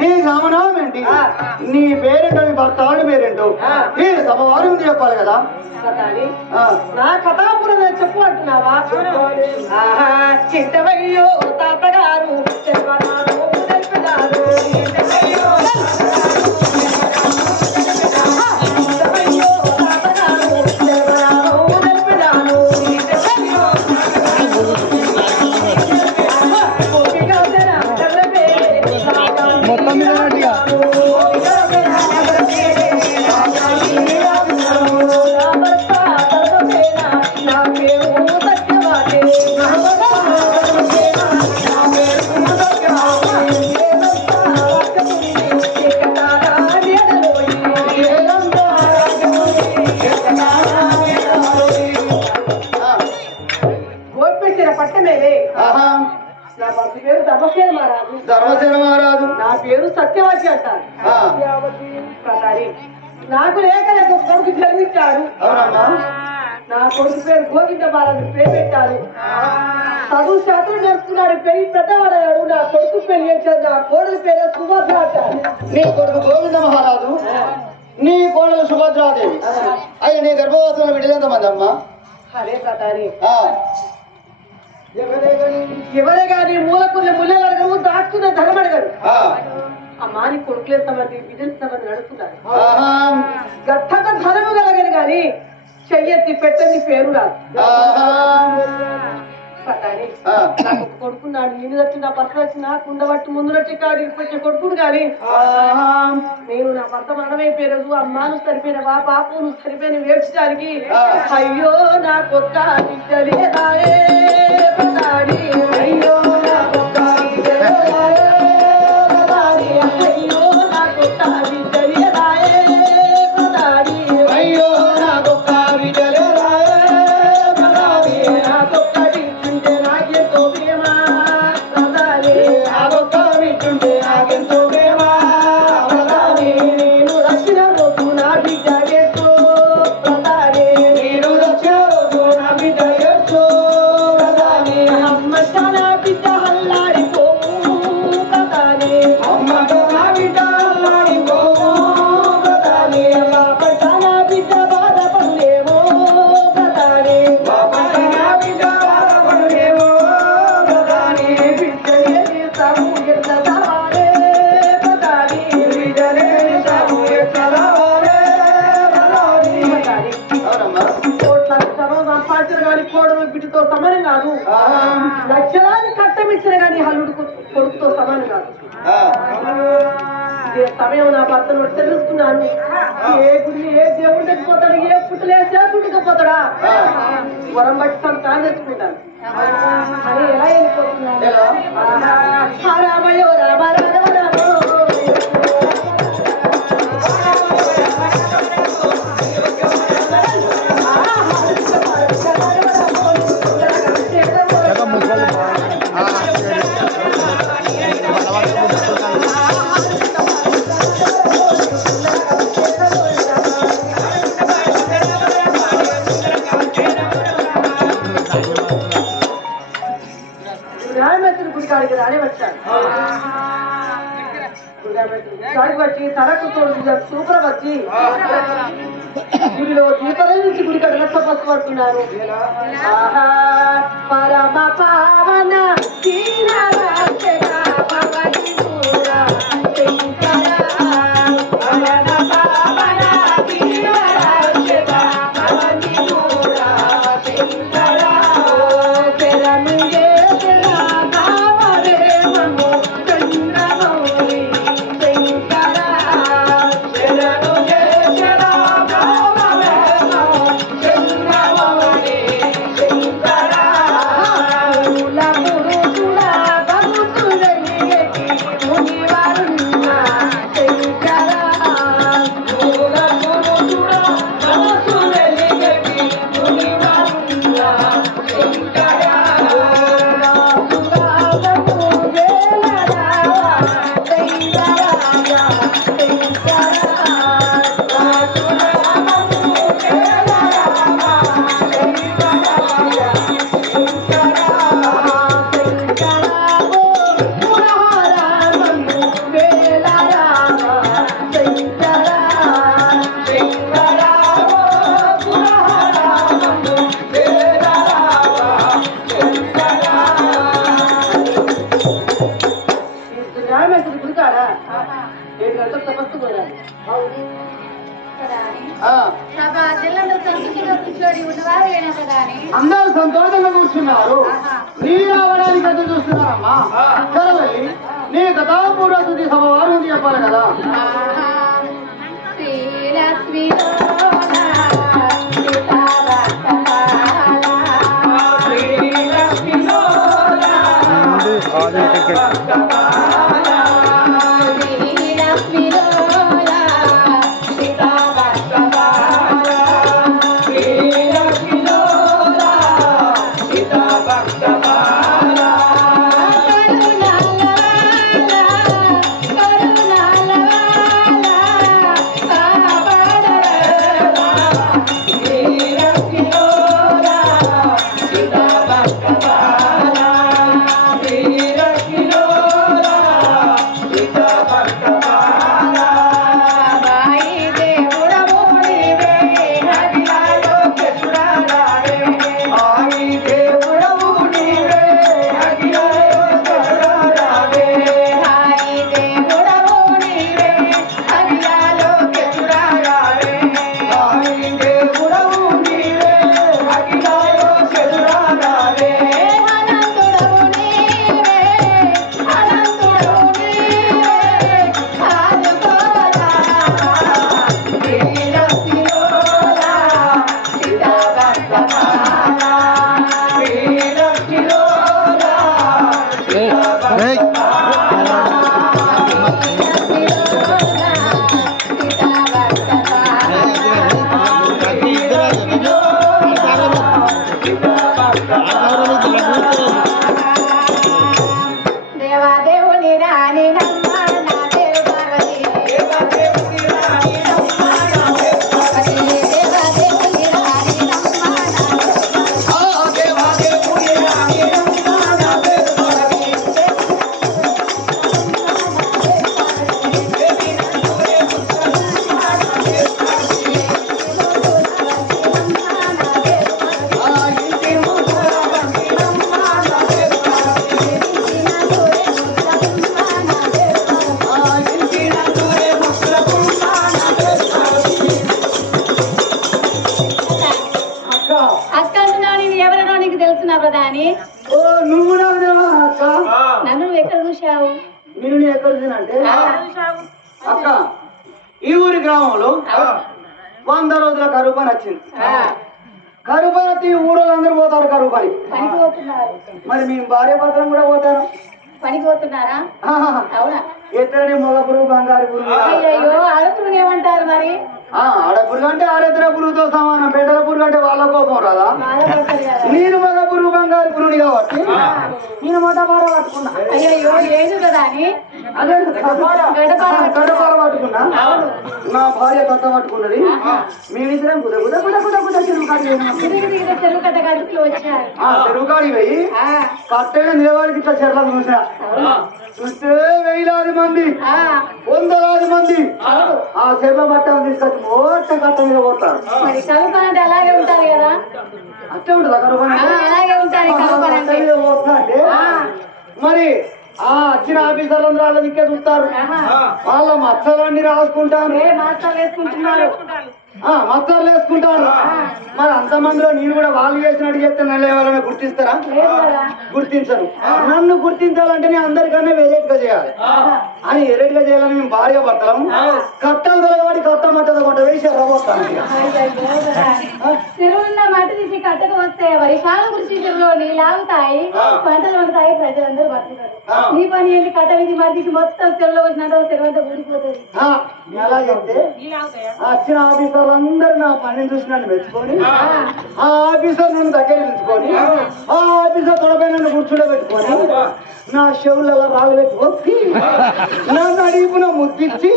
నీ నామనామం ఏంటి? నీ పేరేంటో, నీ భర్త పేరేంటో ఈ సమవారం చెప్పాలి కదా. నా కథాపురం చెప్పు అంటున్నావా? చింతవయ్యో తాతగారు ధర్మసేన మహారాజు. నా పేరు సత్యవతి అంటారు. నాకు లేక కొడుకు జన్మించాడు. నా కొడుకు పేరు గోవింద మహారాజు పేరు పెట్టారు. చదువు శాతం నేర్చుకున్నాడు. పెళ్లి పెద్దవాడయ్యాడు. నా కొడుకు పెళ్లి చేశాడు. నా కోడలు పేరు సుభద్ర అంటారు. నీ కొడుకు గోవింద మహారాజు, నీ కోడలు సుభద్రాదేవి. అయ్యి నీ గర్భవాసంలో బిడ్డలు ఎంతమంది అమ్మా? అరే ప్రతారి, ఎవరే గాని మూలకున్న ముల్లలు అడగరు, దాచుకున్న ధనం అడగరు. అమ్మా నీ కొడుకులు ఎంతమంది, బిడ్డలు ఎంతమంది నడుస్తున్నారు. గట్టక ధనము కలగరు గాని చెయ్యెత్తి పెట్టని పేరు రాదు. నాకు కొడుకున్నాడు. నేను వచ్చి నా భర్త వచ్చి నా కుండబట్టి ముందు వచ్చి కాడి పెట్టే కొడుకుడు గాని నేను నా భర్త మరణమైపోయినదు. అమ్మాను సరిపోయినవా, బాపు నువ్వు సరిపోయిన వేర్చడానికి అయ్యో నా కొత్త తెలియదాయే అయ్యో నా కొత్త అయ్యో నా కొత్త తెలియదాయే అయ్యో నా కొత్త బిడ్డతో సమానం కాదు. లక్షలాది కట్టమిచ్చిన కానీ హల్లుడు కొడుకుతో సమానం కాదు. సమయం నా భర్తను తెలుసుకున్నాను. ఏ గుడి ఏ దేవుడు తెచ్చిపోతాడు, ఏ పుట్టులే చేతుడికపోతాడా వరం బట్టి సంతానం తెచ్చుకుంటాను అని ఎలా వెళ్ళిపోతున్నాను. రామయ్యో రామ రామ రామో గుడికాడికి రానే వచ్చాడు. గుడికాడికి వచ్చి తనకు సూపర్ వచ్చి గుడిలో దీపాల నుంచి గుడికాడ పడుతున్నారు. పరమ పావన కాడా 7 గంటలకు తపస్సు పోయాలి. అందరూ సంతోషంగా కూర్చున్నారు. నీ రావడానికి ఎదురు చూస్తున్నారమ్మా. సరే నీ కథాపూర్వశుద్ధి సభ వారు ఉంది చెప్పాలి కదా. అక్క ఈ ఊరి గ్రామంలో 100 రోజుల కరువు పని వచ్చింది. కరువు పని ఊరోళ్ళందరూ పోతారు కరువు పని. మరి మేము భార్య భర్తలు కూడా పోతారు పనికి పోతున్నారా? అవునా? ఎత్తరని మగ పురుగు బంగారు పురుగు. అయ్యో ఆడపురుగు ఏమంటారు మరి? ఆడపురుగు అంటే ఆడెత్తర పురుగుతో సమానం. పెద్దల పురుగు అంటే వాళ్ళ కోపం రాదా? నేను మగ పురుగు బంగారు పురుగుని కాబట్టి నేను మొదపార పట్టుకున్నా. అయ్యో ఏది కదా అని అదే గడపార పట్టుకున్నా. నా భార్య కొత్త పట్టుకున్నది. మేమిద్దరం చెరువు కట్ట కడుపులో వచ్చారు. చెరువు కాడి పోయి కట్టగా నిలబడికి ఇట్లా చెర్ల చూసా. చూస్తే 1000 మంది 100 మంది ఆ చెర్ల బట్టలు తీసుకొచ్చి మొత్తం కట్ట మీద పోతారు. మరి కలుపు అంటే అలాగే ఉంటారు కదా? అట్టే ఉంటుందా కరువు అలాగే ఉంటారు అంటే? మరి వచ్చిన ఆఫీసర్లు వాళ్ళ దిక్కే చూస్తారు. వాళ్ళ మచ్చలన్నీ రాసుకుంటారు. మాస్టర్లు వేసుకుంటున్నారు. మచ్చర్లు వేసుకుంటారు. మరి అంతమందిలో నేను కూడా వాళ్ళు చేసినట్టు చెప్తే నన్ను ఎవరైనా గుర్తిస్తారా? గుర్తించరు. నన్ను గుర్తించాలంటే నేను అందరికన్నా వెరైట్గా చేయాలి. అని వెరైట్గా చేయాలని మేము భార్య భర్తలం కట్టలు తొలగబడి కట్ట మట్టద కొట్ట వేసి ఎర్రబోతాను. చెరువుల్లో మట్టి తీసి కట్టకు వస్తే వర్షాల గురించి చెరువులో నీళ్ళు ఆగుతాయి, పంటలు ఉంటాయి, ప్రజలందరూ బతుకుతారు. నీ పని ఏంటి? కట్ట విధి మరి తీసి మొత్తం చెరువులో వచ్చినట్టు చెరువు అంతా ఊడిపోతుంది. ఎలా చెప్తే వచ్చిన ఆఫీసర్లందరూ నా పనిని చూసి నన్ను మెచ్చుకొని ఆ ఆఫీసర్ నన్ను దగ్గర పిలుచుకొని ఆ ఆఫీసర్ తొడపై నన్ను కూర్చుండ పెట్టుకొని నా చెవులలో రాళ్ళు పెట్టి వచ్చి నన్ను అడిగిన ముద్దిచ్చి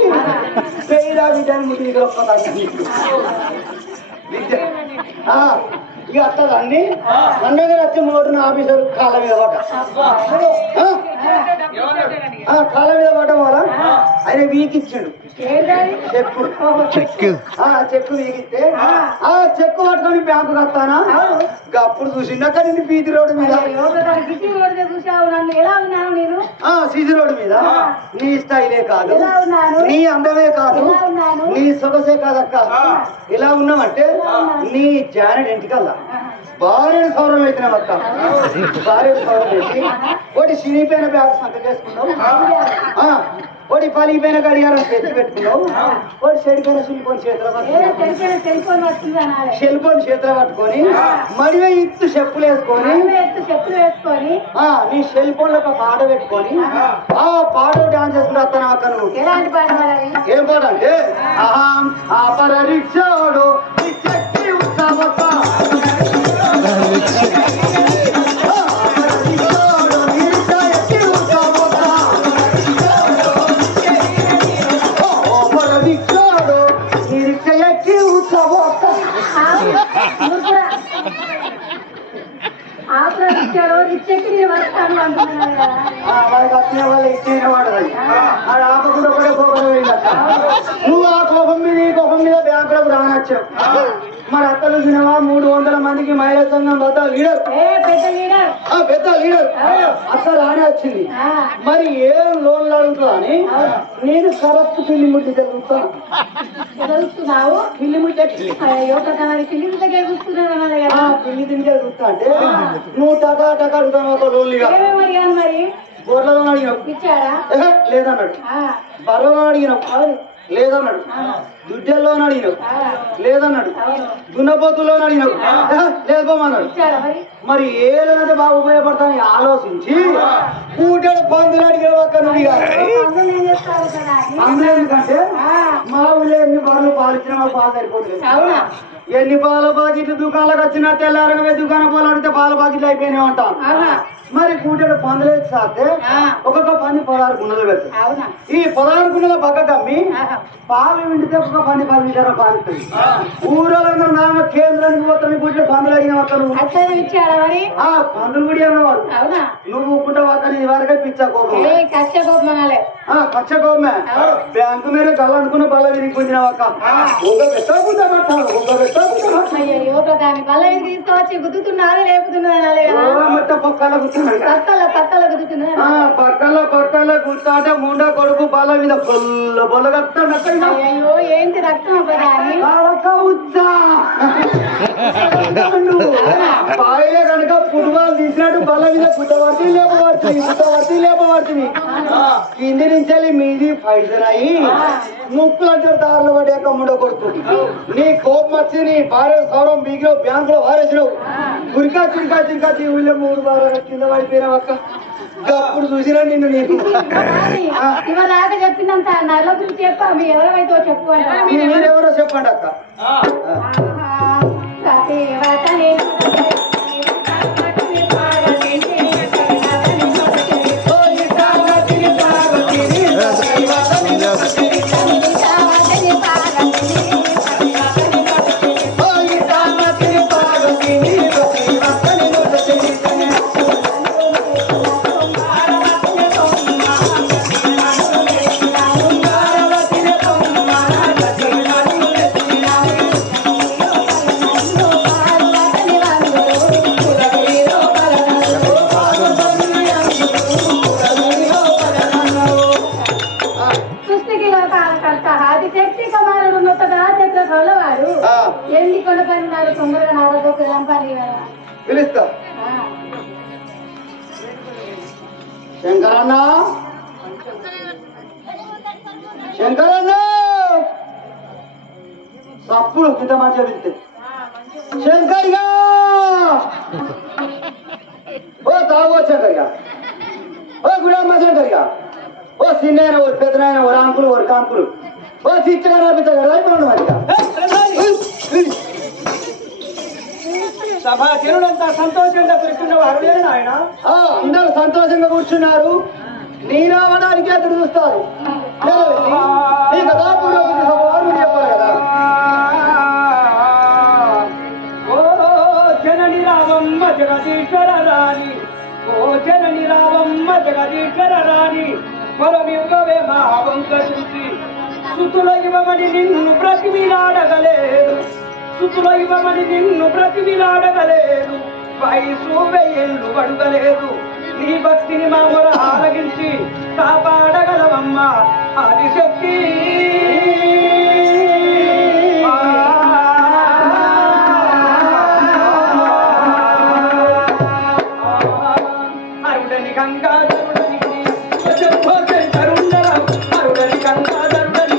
పేరా విజయాన్ని ముద్దు ఇక అత్తదాన్ని అన్నగారు వచ్చి మోటున్న ఆఫీసర్ కాళ్ళ మీద పడ్డ. కాళ్ళ మీద పడ్డం వల్ల ఆయన వీకిచ్చాడు చెక్కు చెక్కు వీకిస్తే ఆ చెక్కు పట్టుకొని బ్యాంకు కట్టానా అప్పుడు చూసిండు అక్కడ నిన్ను బీతి రోడ్డు మీద సీసీ రోడ్డు మీద నీ స్టైలే కాదు నీ అందమే కాదు నీ సొగసే కాదక్క ఇలా ఉన్నామంటే నీ జానెట్ ఇంటికల్లా భార్యను సౌరం వేసినాం అక్క భార్యను సౌరం వేసి ఒకటి సినిపోయిన బ్యాగ్ సంత చేసుకున్నావు ఒకటి పలిగిపోయిన గడియారం చేతి పెట్టుకున్నావు ఒకటి చెడిపోయిన సెల్ఫోన్ చేతులు పట్టుకొని మడివే ఇత్తు చెప్పులు వేసుకొని నీ సెల్ ఫోన్ లో ఒక పాట పెట్టుకొని ఆ పాట డాన్స్ చేసుకుంటూ వస్తాను అక్క నువ్వు ఏం పాట అంటే అపరిక్షోడు వాళ్ళకి వచ్చిన వాళ్ళు ఇచ్చిన వాడు అది ఆపకుండా కూడా కోపం నువ్వు ఆ కోపం మీద ఈ కోపం మీద బ్యాంకులకు రానొచ్చావు మరి అక్కలు సినిమా 300 మందికి మహిళా సంఘం పెద్ద లీడర్ పెద్ద లీడర్ అక్క రానే వచ్చింది మరి ఏం లోన్లు అడుగుతా అని నేను కరెక్ట్ పిల్లి ముట్టి జరుగుతాను పిల్లి ముట్టి పిల్లి తింటే చూస్తా అంటే నువ్వు టకా టకా అడుగుతాను ఒక లోన్లుగా గొర్రెలో అడిగినావు లేదన్నాడు బర్రెలో అడిగినావు లేదన్నాడు దుడ్డెల్లో అడిగినావు లేదన్నాడు దున్నపోతుల్లో అడిగినావు లేకపోమన్నాడు మరి ఏదంటే బాగా ఉపయోగపడతానని ఆలోచించి కూటడు పందులు అడిగిన ఒక్క నుండి అందులో ఎందుకంటే మా ఊళ్ళో ఎన్ని బర్రెలు పాలిచ్చినా మాకు పాలు సరిపోతుంది ఎన్ని పాల పాకెట్లు దుకాణాలకు వచ్చినా తెల్లారగా దుకాణం పాలు అడిగితే పాల పాకెట్లు అయిపోయినాయి అంటాం మరి కూటడు పందులు సాస్తే ఒక్కొక్క పంది 16 గుండలు పెడతాయి ఈ 16 గుండల పక్క కమ్మి పాలు విండితే ఒక్కొక్క 10 లీటర్ పాలుతుంది ఊరోళ్ళందరూ నాన్న కేంద్రానికి పోతాను కూర్చొని పందులు అడిగిన వస్తాను పందులు కూడా అన్నవాడు నువ్వు ఊపుకుంటా నీ వరకే పిచ్చా కోపం కచ్చ కోపమే బ్యాంకు మీద కళ్ళనుకున్న బల్ల విరిగి పొందిన ఒక్క పెట్టకుండా పక్కల కూర్చుంటే ముండ కొడుకు బల్ల మీద బొల్ల అయ్యో ఏంటి రక్తం బాయిలే కనుక ఫుట్బాల్ తీసినట్టు బల్ల మీద లేపబడుతుంది కింది నుంచి మీది ఫైజన్ అయ్యి ముక్కులంటే దారులు పడే ముండ కొడుకు నీ కోపం వచ్చి నీ భార్య సౌరం బీగిలో బ్యాంకులో వారేసినావు చిరికా 3 బాగా కింద పడిపోయినావు అక్క అప్పుడు చూసినా నిన్ను నీకు ఇవాళ చెప్పిందంత నల్ల గురించి చెప్పా మీ ఎవరైతే చెప్పు మీరెవరో చెప్పండి అక్క పిలుస్తా శంకరన్న తప్పుడు ఇంత మంచిగా పిలిస్తే శంకర్గా ఓ తాగో శంకర్గా ఓ గుడమ్మ శంకర్గా ఓ సిన్నైన ఓ పెద్దనాయన ఓ రాంకులు ఓ కాంకులు ఓ చిచ్చగా పిచ్చగా అయిపోండి మంచిగా సభాజనులంతా సంతోషంగా కూర్చున్నవారు లేనా ఆయన అందరూ సంతోషంగా కూర్చున్నారు నీ రావడానికి ఎదురు చూస్తారు ఓ జనని రావమ్మ జగదీశ్వర రాణి ఓ జనని రావమ్మ జగదీశ్వర రాణి పొలమివ్వవే మా వంక చూసి సుతుల ఇవ్వమని నిన్ను బ్రతిమిలాడగలేదు సుతుల ఇవ్వమని నిన్ను బ్రతిమిలాడగలేదు వయసు వెయ్యేళ్ళు అడుగలేదు నీ భక్తిని మామూలు ఆలగించి కాపాడగలవమ్మా ఆదిశక్తి అరుడని గంగాధరుడని అరుడని గంగాధరుడని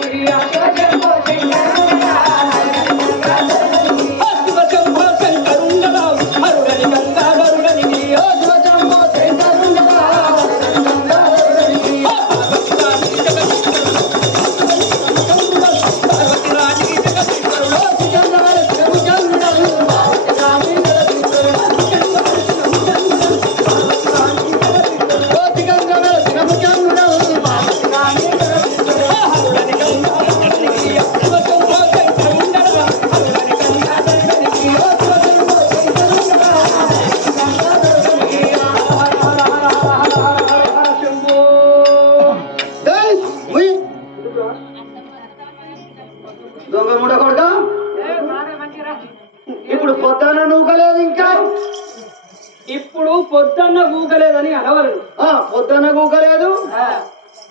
దొంగ ముడ కొడుక ఇప్పుడు పొద్దున్న నూకలేదు ఇంకా ఇప్పుడు పొద్దున్న గూకలేదని అనవలను పొద్దున్న గూకలేదు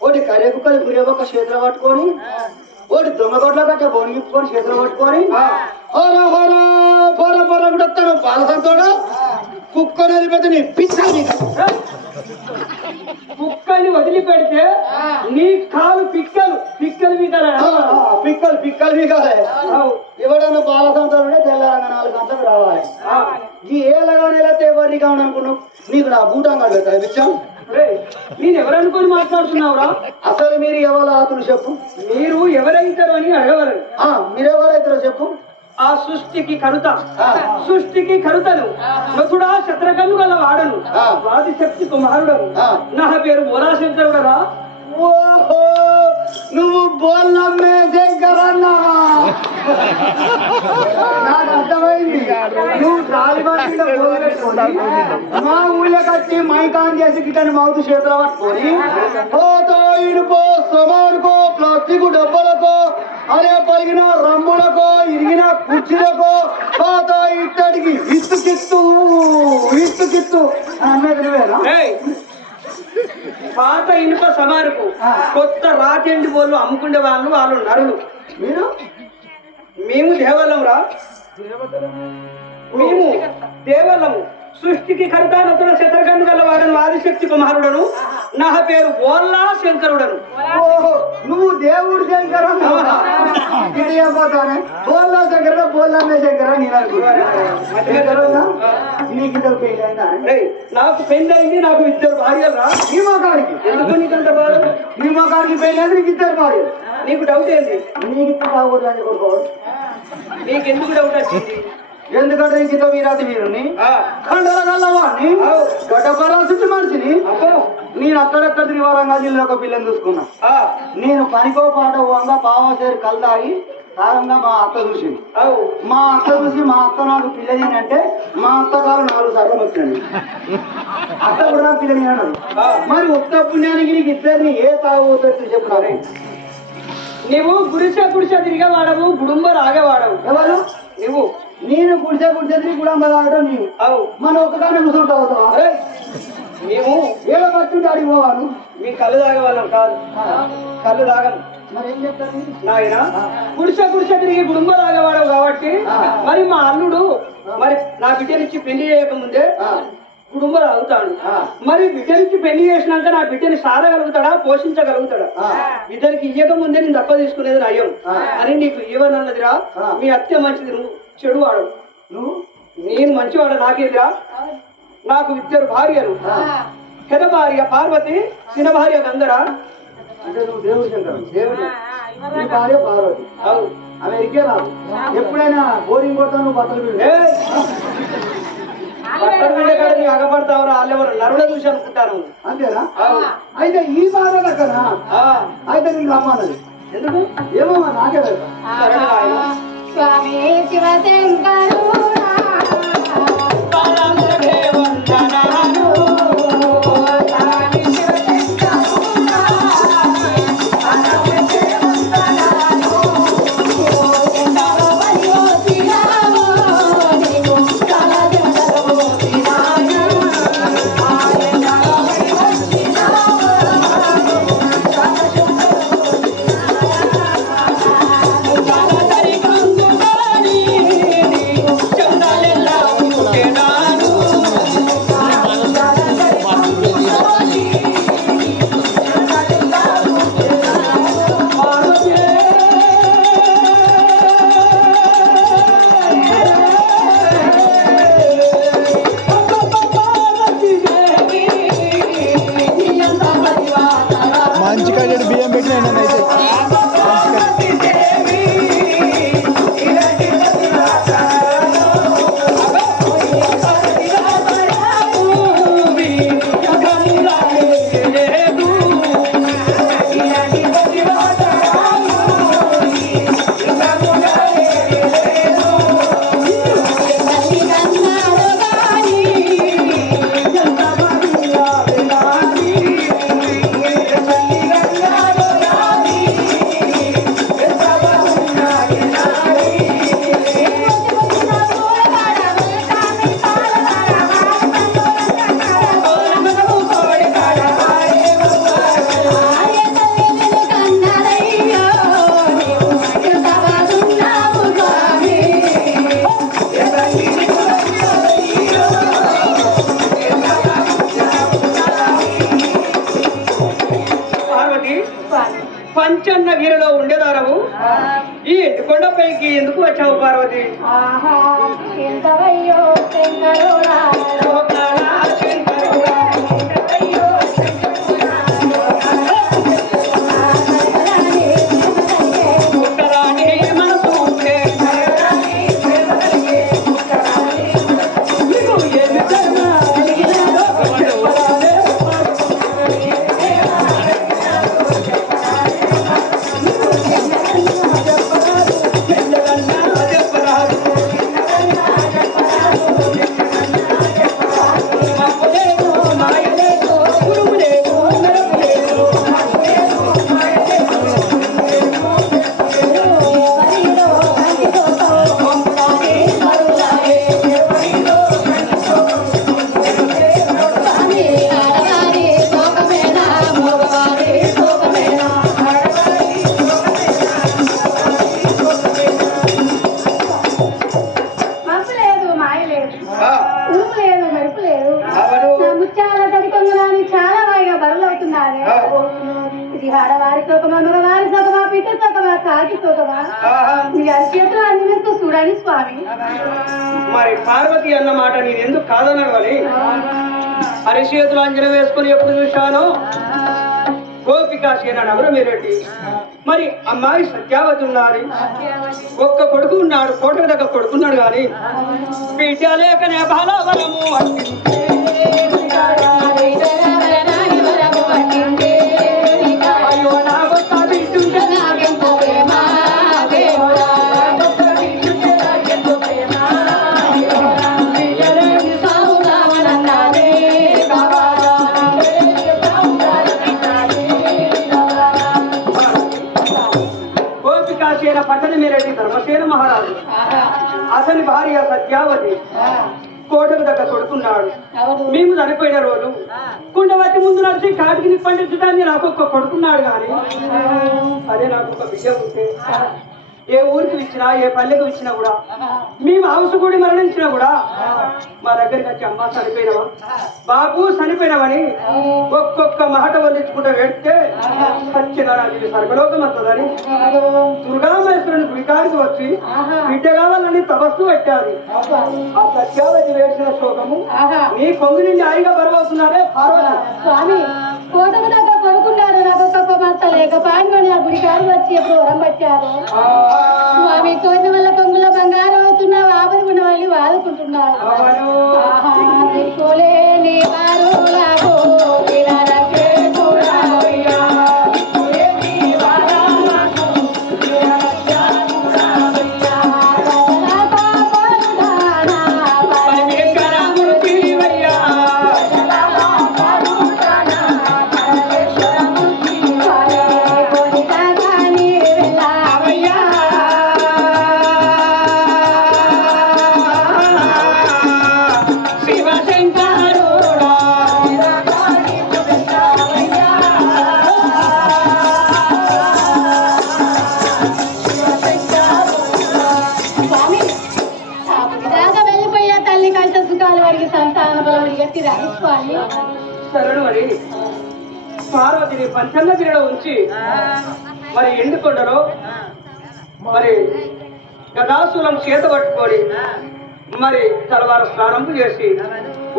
ఒకటి కర్రె కుక్కలు గురేబొక్క చేతిలో పట్టుకొని ఒకటి దొంగ కొట్ల కట్ట బొనిగిప్పుకొని చేతిలో పట్టుకొని హోరా హోరా పొర పొర కూడా బాలసంతోడు కుక్కని వదిలిపెడితే నీ పిచ్చాలి కుక్కని వదిలిపెడితే నీ కాలు పిక్కలు పిక్కలు మిగాలి ఎవడన్నా బాలసంతోడు తెల్లారంగా 4 గంటలకు రావాలి ఈ ఏళ్ళగానే వెళ్తే ఎవరిగా ఉండనుకున్నావు నీకు నా బూటంగా పెడతాయి పిచ్చాం నేను ఎవరనుకొని మాట్లాడుతున్నావురా అసలు మీరు ఎవరు ఆతులు చెప్పు మీరు ఎవరైతారు అని అడగవరు మీరెవరైతారో చెప్పు ఆ సృష్టికి కరుతను నొతుడా శత్రకన్ను గల వాడను వాది శక్తి కుమారుడను నా పేరు బోలాశంకరుడరా ఓహో నువ్వు బోల్లమ్మే శంకరన్నావా నాకు అర్థమైంది నువ్వు గాలిబండిలో బోలెట్టుకొని మా ఊళ్ళకి వచ్చి మైకాన్ చేసి గిట్టని మౌతు చేతులు పట్టుకొని పోతో ఇనుకో సమానుకో ప్లాస్టిక్ డబ్బలకో అదే పలిగిన రంగులకో ఇరిగిన కుర్చీలకో పోతో ఇట్టడికి ఇస్తుకిత్తు అన్నది నువ్వేనా పాత ఇనుప సమారుకు కొత్త రాతెండి బోళ్ళు అమ్ముకునే వాళ్ళు నరులు మేము దేవలం రా మేము దేవలము సృష్టికి కరుతానతుల శత్రకన్ను గల వాడను ఆదిశక్తి కుమారుడను నా పేరు బోల్లా శంకరుడను నువ్వు దేవుడు శంకర బోల్లా శంకర బోల్లమ్మే శంకర నాకు పెళ్ళయింది నాకు 2 భార్యలు రా నీ మొగాడికి ఎందుకు నీకంత బాధ నీ మొగాడికి పెళ్ళైంది నీకు 2 భార్యలు నీకు డౌట్ ఏంది నీకు కాకూడదని కొడుకోడు నీకెందుకు డౌట్ వచ్చింది ఎందుకంటే ఇంత వీరాతి వీరుని కండల గల్లవాడిని గడ్డపరాసుంటి మనిషిని నేను అక్కడక్కడ త్రివారంగా జిల్లా ఒక పిల్లని చూసుకున్నా నేను పనికో పాట పోగా పావసేరు కల్దాగి కారంగా మా అత్త చూసింది మా అత్త చూసి మా అత్త నాకు పిల్లని అంటే మా అత్త కాలు 4 సార్లు వచ్చింది అత్త కూడా నాకు పిల్లని అన్నది మరి ఒక్క పుణ్యానికి నీకు ఇద్దరిని ఏ తాగుబోతుంది చెప్పున్నారే నువ్వు గుడిసె తిరిగే వాడవు గుడుంబ రాగేవాడవు ఎవరు నువ్వు నేను గుడిసె తిరిగి కూడా ఆడటం నీవు మనం ఒకదాన్ని కూర్చుంటావు మేము ఏదో పట్టుంటే అడిగి పోవాను మీ కళ్ళు తాగేవాళ్ళం కాదు కళ్ళు తాగను మరి ఏం చెప్తాను నాయన గుడిసె తిరిగి గుడుంబ తాగేవాడవు కాబట్టి మరి మా అల్లుడు మరి నా బిడ్డనిచ్చి పెళ్లి చేయకముందే కుటుంబం అవుతాడు మరి బిడ్డనికి పెళ్లి చేసినాక నా బిడ్డని సారగలుగుతాడా పోషించగలుగుతాడా బిడ్డనికి ఇయ్యక ముందే నేను తప్ప తీసుకునేది నయం అని నీకు ఇవ్వనన్నదిరా మీ అత్య మంచిది నువ్వు చెడు వాడవు నువ్వు నేను మంచివాడు నాకేదిరా నాకు 2 భార్యలు పెద్ద భార్య పార్వతి చిన్న భార్య గంగరా అంటే నువ్వు దేవుడు శంకరు దేవుడు నీ భార్య పార్వతి ఆమె ఎరికే రాదు ఎప్పుడైనా బోరింగ్ కొడతావు నువ్వు బట్టలు బట్టలు అగపడతావరా వాళ్ళెవరు నరుడ చూసి అనుకుంటాను అంతేనా అయితే ఈ బాధ దగ్గర అయితే నేను రమ్మన్నది ఎందుకు ఏమో నాకే తెలుసా స్వామి శివశంకరు ఆ పంచన్న వీరిలో ఉండేదారవు ఈ కొండపైకి ఎందుకు వచ్చావు పార్వతి? మరి పార్వతి అన్న మాట నేను ఎందుకు కాదనని అరిచేతులు అంజన వేసుకుని ఎప్పుడు చూశానో గోపికాసేన నవరమిరెడ్డి మరి అమ్మాయి సత్యావతి ఉన్నది, ఒక్క కొడుకు ఉన్నాడు, కోటకు దగ్గర కొడుకున్నాడు కానీ బిడ్డ లేకనే బాలవరము అయ్యో నా గొప్ప బిడ్డుంటే నాకెంతో ప్రేమ పట్టణమిరెడ్డి ధర్మసేన మహారాజు అతని భార్య సత్యావతి కోటకు దగ్గర కొడుకున్నాడు. మేము చనిపోయిన రోజు కుండవట్టి ముందు నడిచి కాటికి పండించడాన్ని నాకు ఒక్క కొడుకున్నాడు కానీ అదే నాకు ఒక బిడ్డ ఉంటే ఏ ఊరికి ఇచ్చినా ఏ పల్లెకు ఇచ్చినా కూడా మేము హంసగుడి మరణించినా కూడా మా దగ్గరికి వచ్చి అమ్మ చనిపోయినవా బాబు చనిపోయినవని ఒక్కొక్క మాట వల్లించుకుంటూ వెళ్తే సత్యనారాయణ సర్వలోకం వస్తుందని దుర్గామేశ్వరుని గుడికాడికి వచ్చి బిడ్డ కావాలని తపస్సు పెట్టారు. ఆ సత్యావతి వేసిన శోకము నీ కొంగు నుండి హాయిగా బరవవుతున్నారే పార్వతి. స్వామి కోటకు దగ్గర కొడుకున్నాడు, నాకు ఒక్క భర్త లేకపాని ఆ గుడికాడికి వచ్చి ఎప్పుడు వరం పట్టారు. స్వామి కోరిన వల్ల కొంగుల బంగారం అవుతున్నావు, ఆపది ఉన్న వాళ్ళు వాదుకుంటున్నారు. కోలేని వారు పార్వతిని పంచన్నగిరిలో ఉంచి మరి ఎండుకొండలో మరి గదాసులం చేత పట్టుకొని మరి తలవార స్నానం చేసి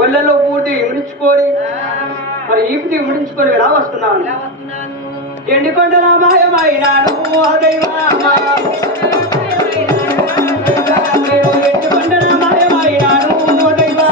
ఒళ్ళలో పూర్తి ఇమిడించుకొని మరి ఈపిటి ఇమిడించుకొని ఎలా వస్తున్నాను ఎండికొండల మాయమైనాను ఓ దైవమా ఎండికొండల మాయమైనాను ఓ దైవమా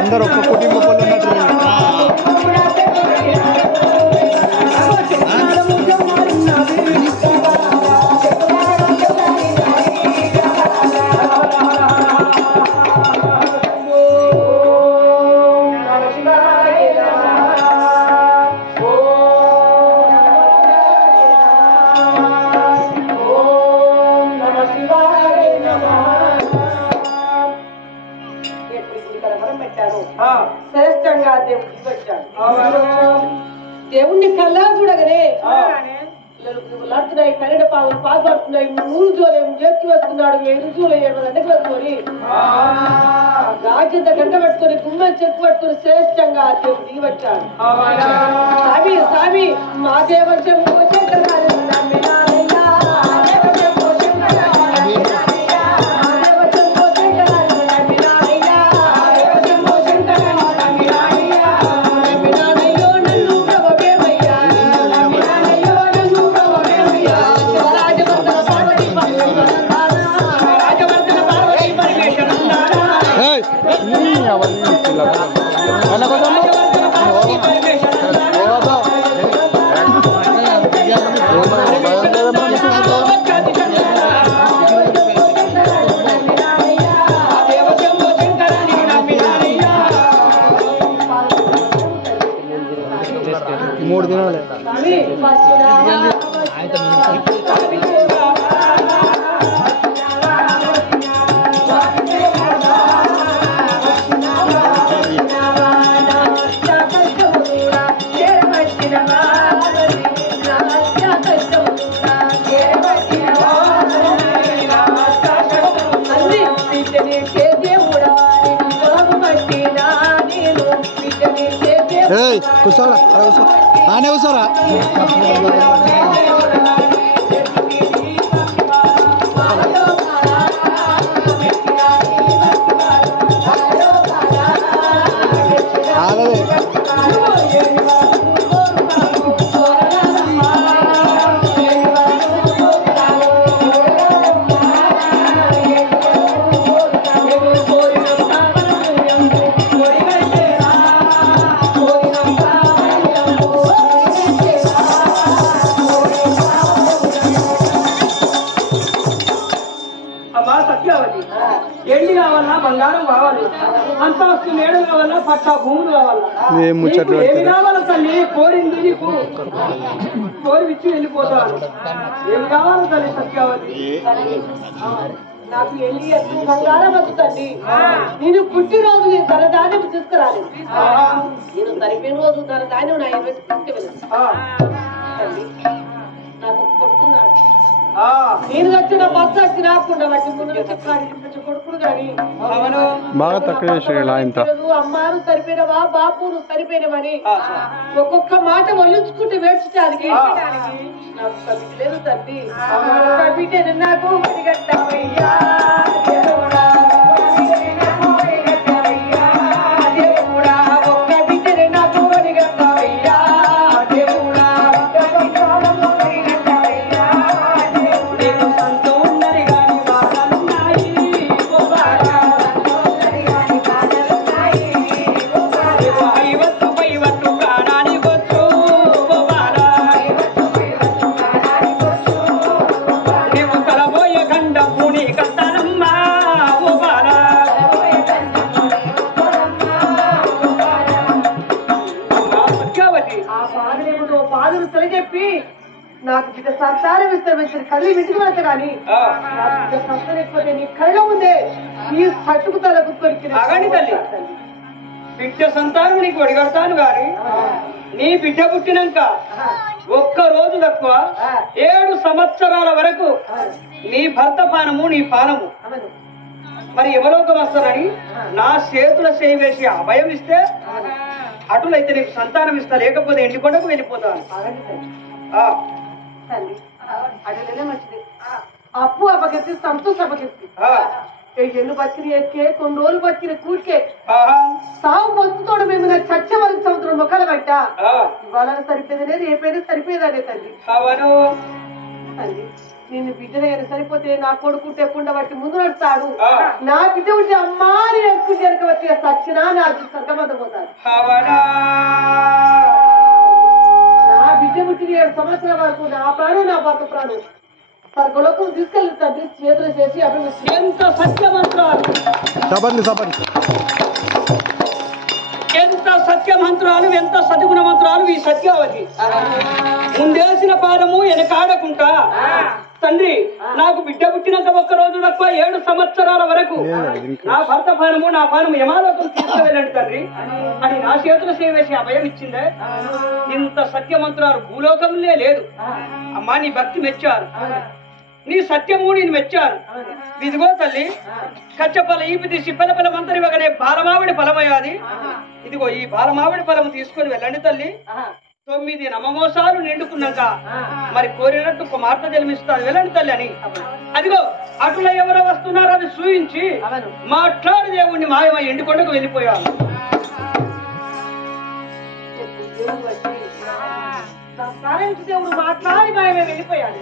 అందరూ ఒక్క కుటుంబ శ్రేష్టంగా దేవుడికి వచ్చాడు. దేవుణ్ణి కల్లా చూడగనే లాడుతున్నాయి, కరెంట్ పావులు పాల్పడుతున్నాయి, మూడు జోలేము చేతి వస్తున్నాడు, 7 జూలు 7 గంటకు వస్తుకొని రాజ్యంత గంట పట్టుకొని గుమ్మని చెక్కు పట్టుకొని శ్రేష్టంగా దేవుడు దిగి వచ్చాడు. స్వామి స్వామి మా దేవం మూడు దినాలే కూర్చోరా ఆనే కూర్చోరా ఎండి కావాలన్నా బంగారం కావాలి, అంతస్తు మేడలు కావాలన్నా పట్టా భూములు కావాలా, ఏమి కావాలా తల్లి కోరింది నీకు కోరి ఇచ్చి వెళ్ళిపోతాను. ఏమి కావాలా తల్లి సత్యావతి? నాకు వెళ్ళి ఎత్తు బంగారం వద్దండి. నేను పుట్టినరోజు నేను ధనధాన్యం తీసుకురాలేదు. నేను సరిపోయిన రోజు ధనధాన్యం నా 20 తీసుకువెళ్ళాను. నాకు కొడుకున్నాడు. నేను వచ్చిన బస్సు వచ్చి రాకుండా వాటి ముందు కొడుకుడు కానీ బాగా తక్కువ చేసాడు. అమ్మాను సరిపోయినవా బాపు నువ్వు సరిపోయినవని ఒక్కొక్క మాట వల్లించుకుంటూ వేడ్చడానికి నాకు లేదు తండ్రి. బిడ్డని నాకు ఒడిగట్టవయ్యా దేవుడా, దేవుడా ఒక్క బిడ్డని నాకు ఒడిగట్టవయ్యా దేవుడా. నాకు బిడ్డ సంతానం విస్తరించిన కళ్ళు ఇంటికి వెళ్తా కానీ సంతానకపోతే నీ కళ్ళ ముందే నీ సట్టుకు తల అగండి తల్లి, బిడ్డ సంతానం నీకు ఒడిగడతాను గాని నీ బిడ్డ పుట్టినాక ఒక్క రోజు తక్కువ 7 సంవత్సరాల వరకు నీ భర్త పానము నీ పానము మరి యమలోకం వస్తానని నా చేతుల చేయి వేసి అభయం ఇస్తే అటులైతే నీకు సంతానం ఇస్తా, లేకపోతే ఎండికొండకు వెళ్ళిపోతాను. తల్లి అడగనే మంచిది. అప్పు అప్పకెత్తి సంతోషం అప్పకెత్తి ఎల్లు బతికిన ఎక్కే కొన్ని రోజులు బతికిన కూడికే సాగు పొందుతోడు మేము చచ్చే వరకు సముద్రం మొక్కలు పెట్టా ఇవాళ సరిపోయేదే రేపైనా సరిపోయేదానే తల్లి. తల్లి నేను బిడ్డనైనా సరిపోతే నా కొడుకు తెప్పుండ బట్టి ముందు నడుస్తాడు. నా బిడ్డ ఉంటే అమ్మా నేను ఎక్కువ జరగ వచ్చి సచ్చినా నా స్వర్గమంత పోతాను. నా బిడ్డ పుట్టిన 7 సంవత్సరాల వరకు నా ప్రాణం నా భర్త ప్రాణం స్వర్గలోకం తీసుకెళ్ళి తండ్రి చేతులు చేసి అభివృద్ధి. ఎంత సత్యమంత్రాలు, ఎంత సత్యమంత్రాలు, ఎంత సద్గుణ మంత్రాలు ఈ సత్యావతి. ముందేసిన పాదము వెనకాడకుంటా తండ్రి నాకు బిడ్డ పుట్టినాక 1 రోజు తక్కువ 7 సంవత్సరాల వరకు నా భర్త పానము నా పానము యమాలోకం తీసుకువెళ్ళండి తండ్రి అని నా చేతులు సేవేసి అభయం ఇచ్చిందే. ఇంత సత్యమంత్రాలు భూలోకంలో లేదు. అమ్మా నీ భక్తి మెచ్చారు, నీ సత్యము నేను మెచ్చాను. ఇదిగో తల్లి కచ్చపల ఈపి తీసి పిల్లపిల్ల మంతరివగానే బాలమావిడి ఫలమయ్యాది. ఇదిగో ఈ బాలమావిడి ఫలము తీసుకొని వెళ్ళండి తల్లి. 9 నమమోసాలు నిండుకున్నాక మరి కోరినట్టు కుమార్తె జన్మిస్తారు, వెళ్ళండి తల్లి అని. అదిగో అటులో ఎవరో వస్తున్నారో అది చూయించి మాట్లాడి దేవుణ్ణి మాయమై ఎండుకొండకు వెళ్ళిపోయాను. దేవుడు మాట్లాడి మాయమే వెళ్ళిపోయాడు.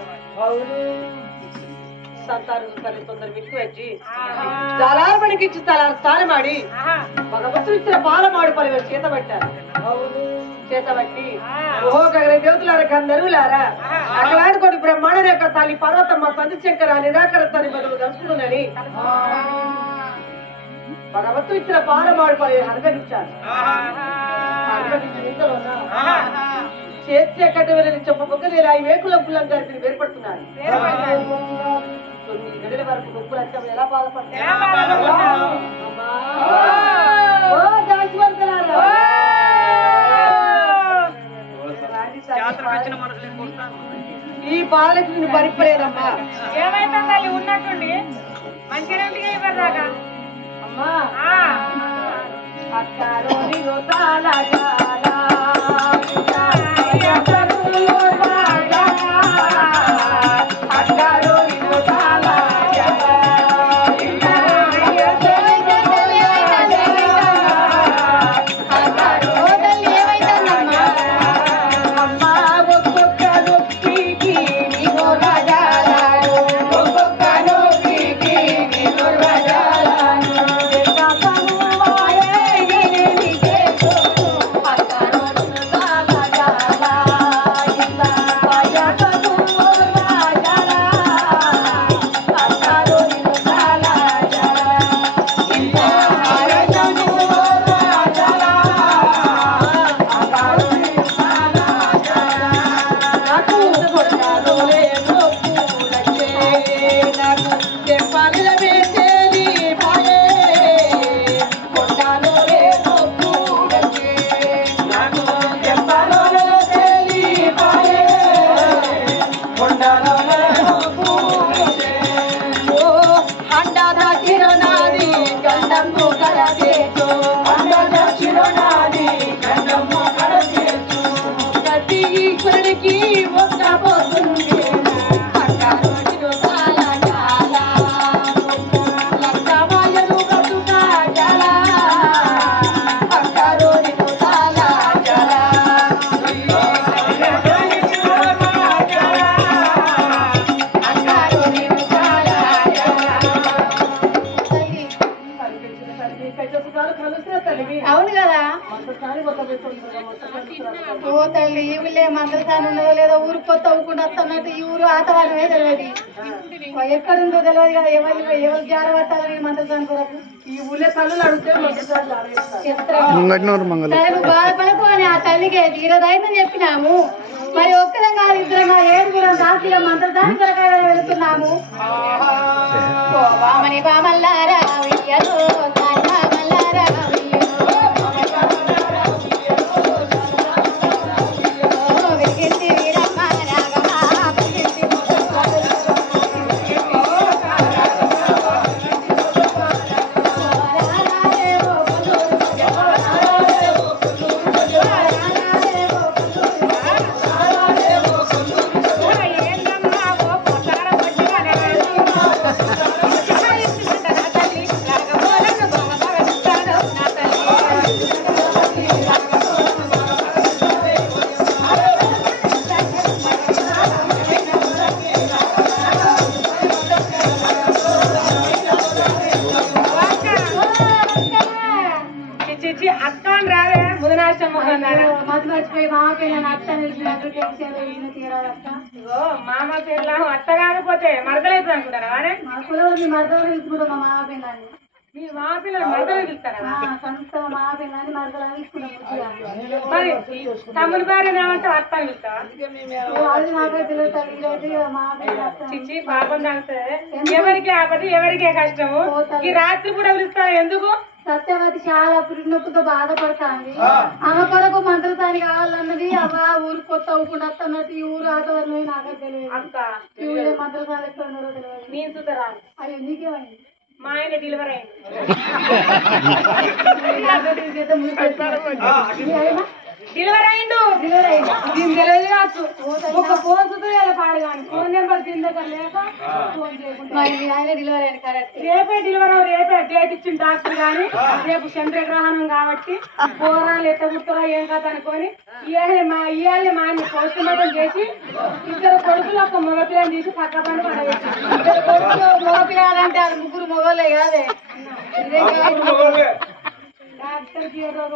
సంతానం తల్లి తొందర విక్కు వచ్చి జలార్పణకి ఇచ్చి స్థానం ఆడి భగవంతుడు ఇచ్చిన బాలమాడి పని చేత పెట్టారు. చేతబట్టి ఓహో గగన దేవతలారా గంధర్వులారా అక్కలాడుకోటి బ్రహ్మాండ రేఖ తల్లి పర్వతమ్మ తండ్రి శంకర నిరాకర తల్లి బదులు దర్శకులని భగవంతుడు ఇచ్చిన బాలమాడి పని అనుగమించారు. అనుగమించిన ఇంతలోనా చేతి ఎక్కడి వెళ్ళి చెప్పబొక్క నేను 5 వేకుల పుల్లం గారికి వేర్పడుతున్నాను. 9 గంటల వరకు నొప్పులు వచ్చాము ఎలా బాధపడతారు. ఈ బాధలకు నేను భరిపలేదమ్మా. ఏమైతే తల్లి ఉన్నట్టుండి మంచిగా ఇవ్వదాకా అమ్మా అవును కదా ఓ తల్లి ఈ ఊళ్ళే మందరసాని ఉన్నదో లేదో ఊరు కొత్త ఊరుకుండా వస్తున్నట్టు ఈ ఊరు ఆతవారమే తెలియదు. ఎక్కడుందో తెలియదు కదా, ఎవరు జార పట్టాలని మందరసాని కొరకు ఈ ఊళ్ళే తల్లులు అడిగితే బాధపడకు అని ఆ తల్లికి తీరదైందని చెప్పినాము. మరి ఒక్కరంగా 2 దాసిగా మంత్రదాని కొరకాయ వెళుతున్నాము. వామని బామల్లారా చిచ్చి అక్క అని రాదే బుధనాష్టం మతి మర్చిపోయి మామ పిల్లని అత్త తీరాలక్క మామ పేర్లా అత్త కాకపోతే మరదలైతుంది అనుకుంటారా మా కులం మీ మరదలు తీసుకుంటాం మా మామ పిల్లని మీ మామ పిల్లలు మరదలు పిలుస్తారా సంస్థ మామ పిల్లని మరదలని తీసుకుంటాం మరి తమ్ముని భార్య ఏమంటే అత్త అని పిలుస్తావా అది నాకే పిల్లలు వీలైతే మామ పిల్లలు చిచ్చి పాపం దాంతో ఎవరికి ఆపది ఎవరికే కష్టము ఈ రాత్రి కూడా పిలుస్తాను ఎందుకు సత్యవతి చాలా పురినొప్పుతో బాధపడతాంది ఆమె కొరకు మంత్రసాని కావాలన్నది అవ్వ ఊరు కొత్త ఊకుండా వస్తున్నట్టు ఈ ఊరు ఆటవాళ్ళు నాకే తెలియదు అక్క ఈ ఊళ్ళో మంత్రసాని ఎక్కడ ఉన్నారో తెలియదు నేను చూద్దరా అయ్యో నీకేమైంది మా ఆయన డెలివరీ అయింది డెలివరీ అయిండు దీని తెలియదు కావచ్చు ఒక ఫోన్ చూస్తే పాడు కానీ ఫోన్ నెంబర్ దీని దగ్గర లేక ఫోన్ చేయకుండా ఆయన డెలివరీ అయింది కరెక్ట్ రేపే డెలివరీ రేపే డేట్ ఇచ్చిన డాక్టర్ కానీ రేపు చంద్రగ్రహణం కాబట్టి పోరాలు ఎట్ట గుర్తురా ఏం కాదు అనుకొని ఇవాళ మా ఆయన పోస్ట్ మార్టం చేసి ఇద్దరు కొడుకులు ఒక మగపిల్లని తీసి పక్క పని పడవేసి మగపిల్లాలంటే అది ముగ్గురు మొగలే కాదే డాక్టర్కి ఏదో ఒక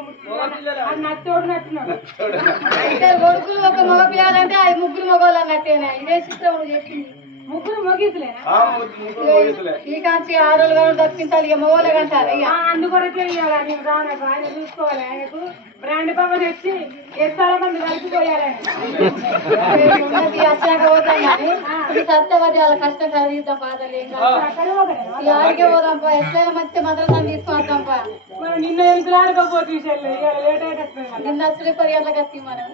అది నచ్చోడు నచ్చినాడు కొడుకులు ఒక మగపిల్లాలంటే అది ముగ్గురు మొగలు అన్నట్టేనే ఇదే చిత్రం చెప్పింది ముగ్గురు మొగీసులేనా ఈ కాంచి ఆడోళ్ళు కానీ తప్పించాలి ఇక మొగలే కంటారు ఇక అందుకొరకే ఇవ్వాలి నేను రానకు ఆయన చూసుకోవాలి ఆయనకు బ్రాండ్ పవర్ తెచ్చి చాలా మంది కలిసిపోయారు వచ్చాక పోతాం కానీ ఇది సత్యవతి వాళ్ళ కష్టం కలిగిద్దాం బాధలు ఏం కాదు ఆడికే పోదాంపా ఎట్లయినా మంచి మంత్రం తీసుకొస్తాంపా నిన్న ఎలుగులాడకపోతే లేట్ అయ్యేటట్టు నిన్న వచ్చి 10 గంటలకు వస్తాం మనం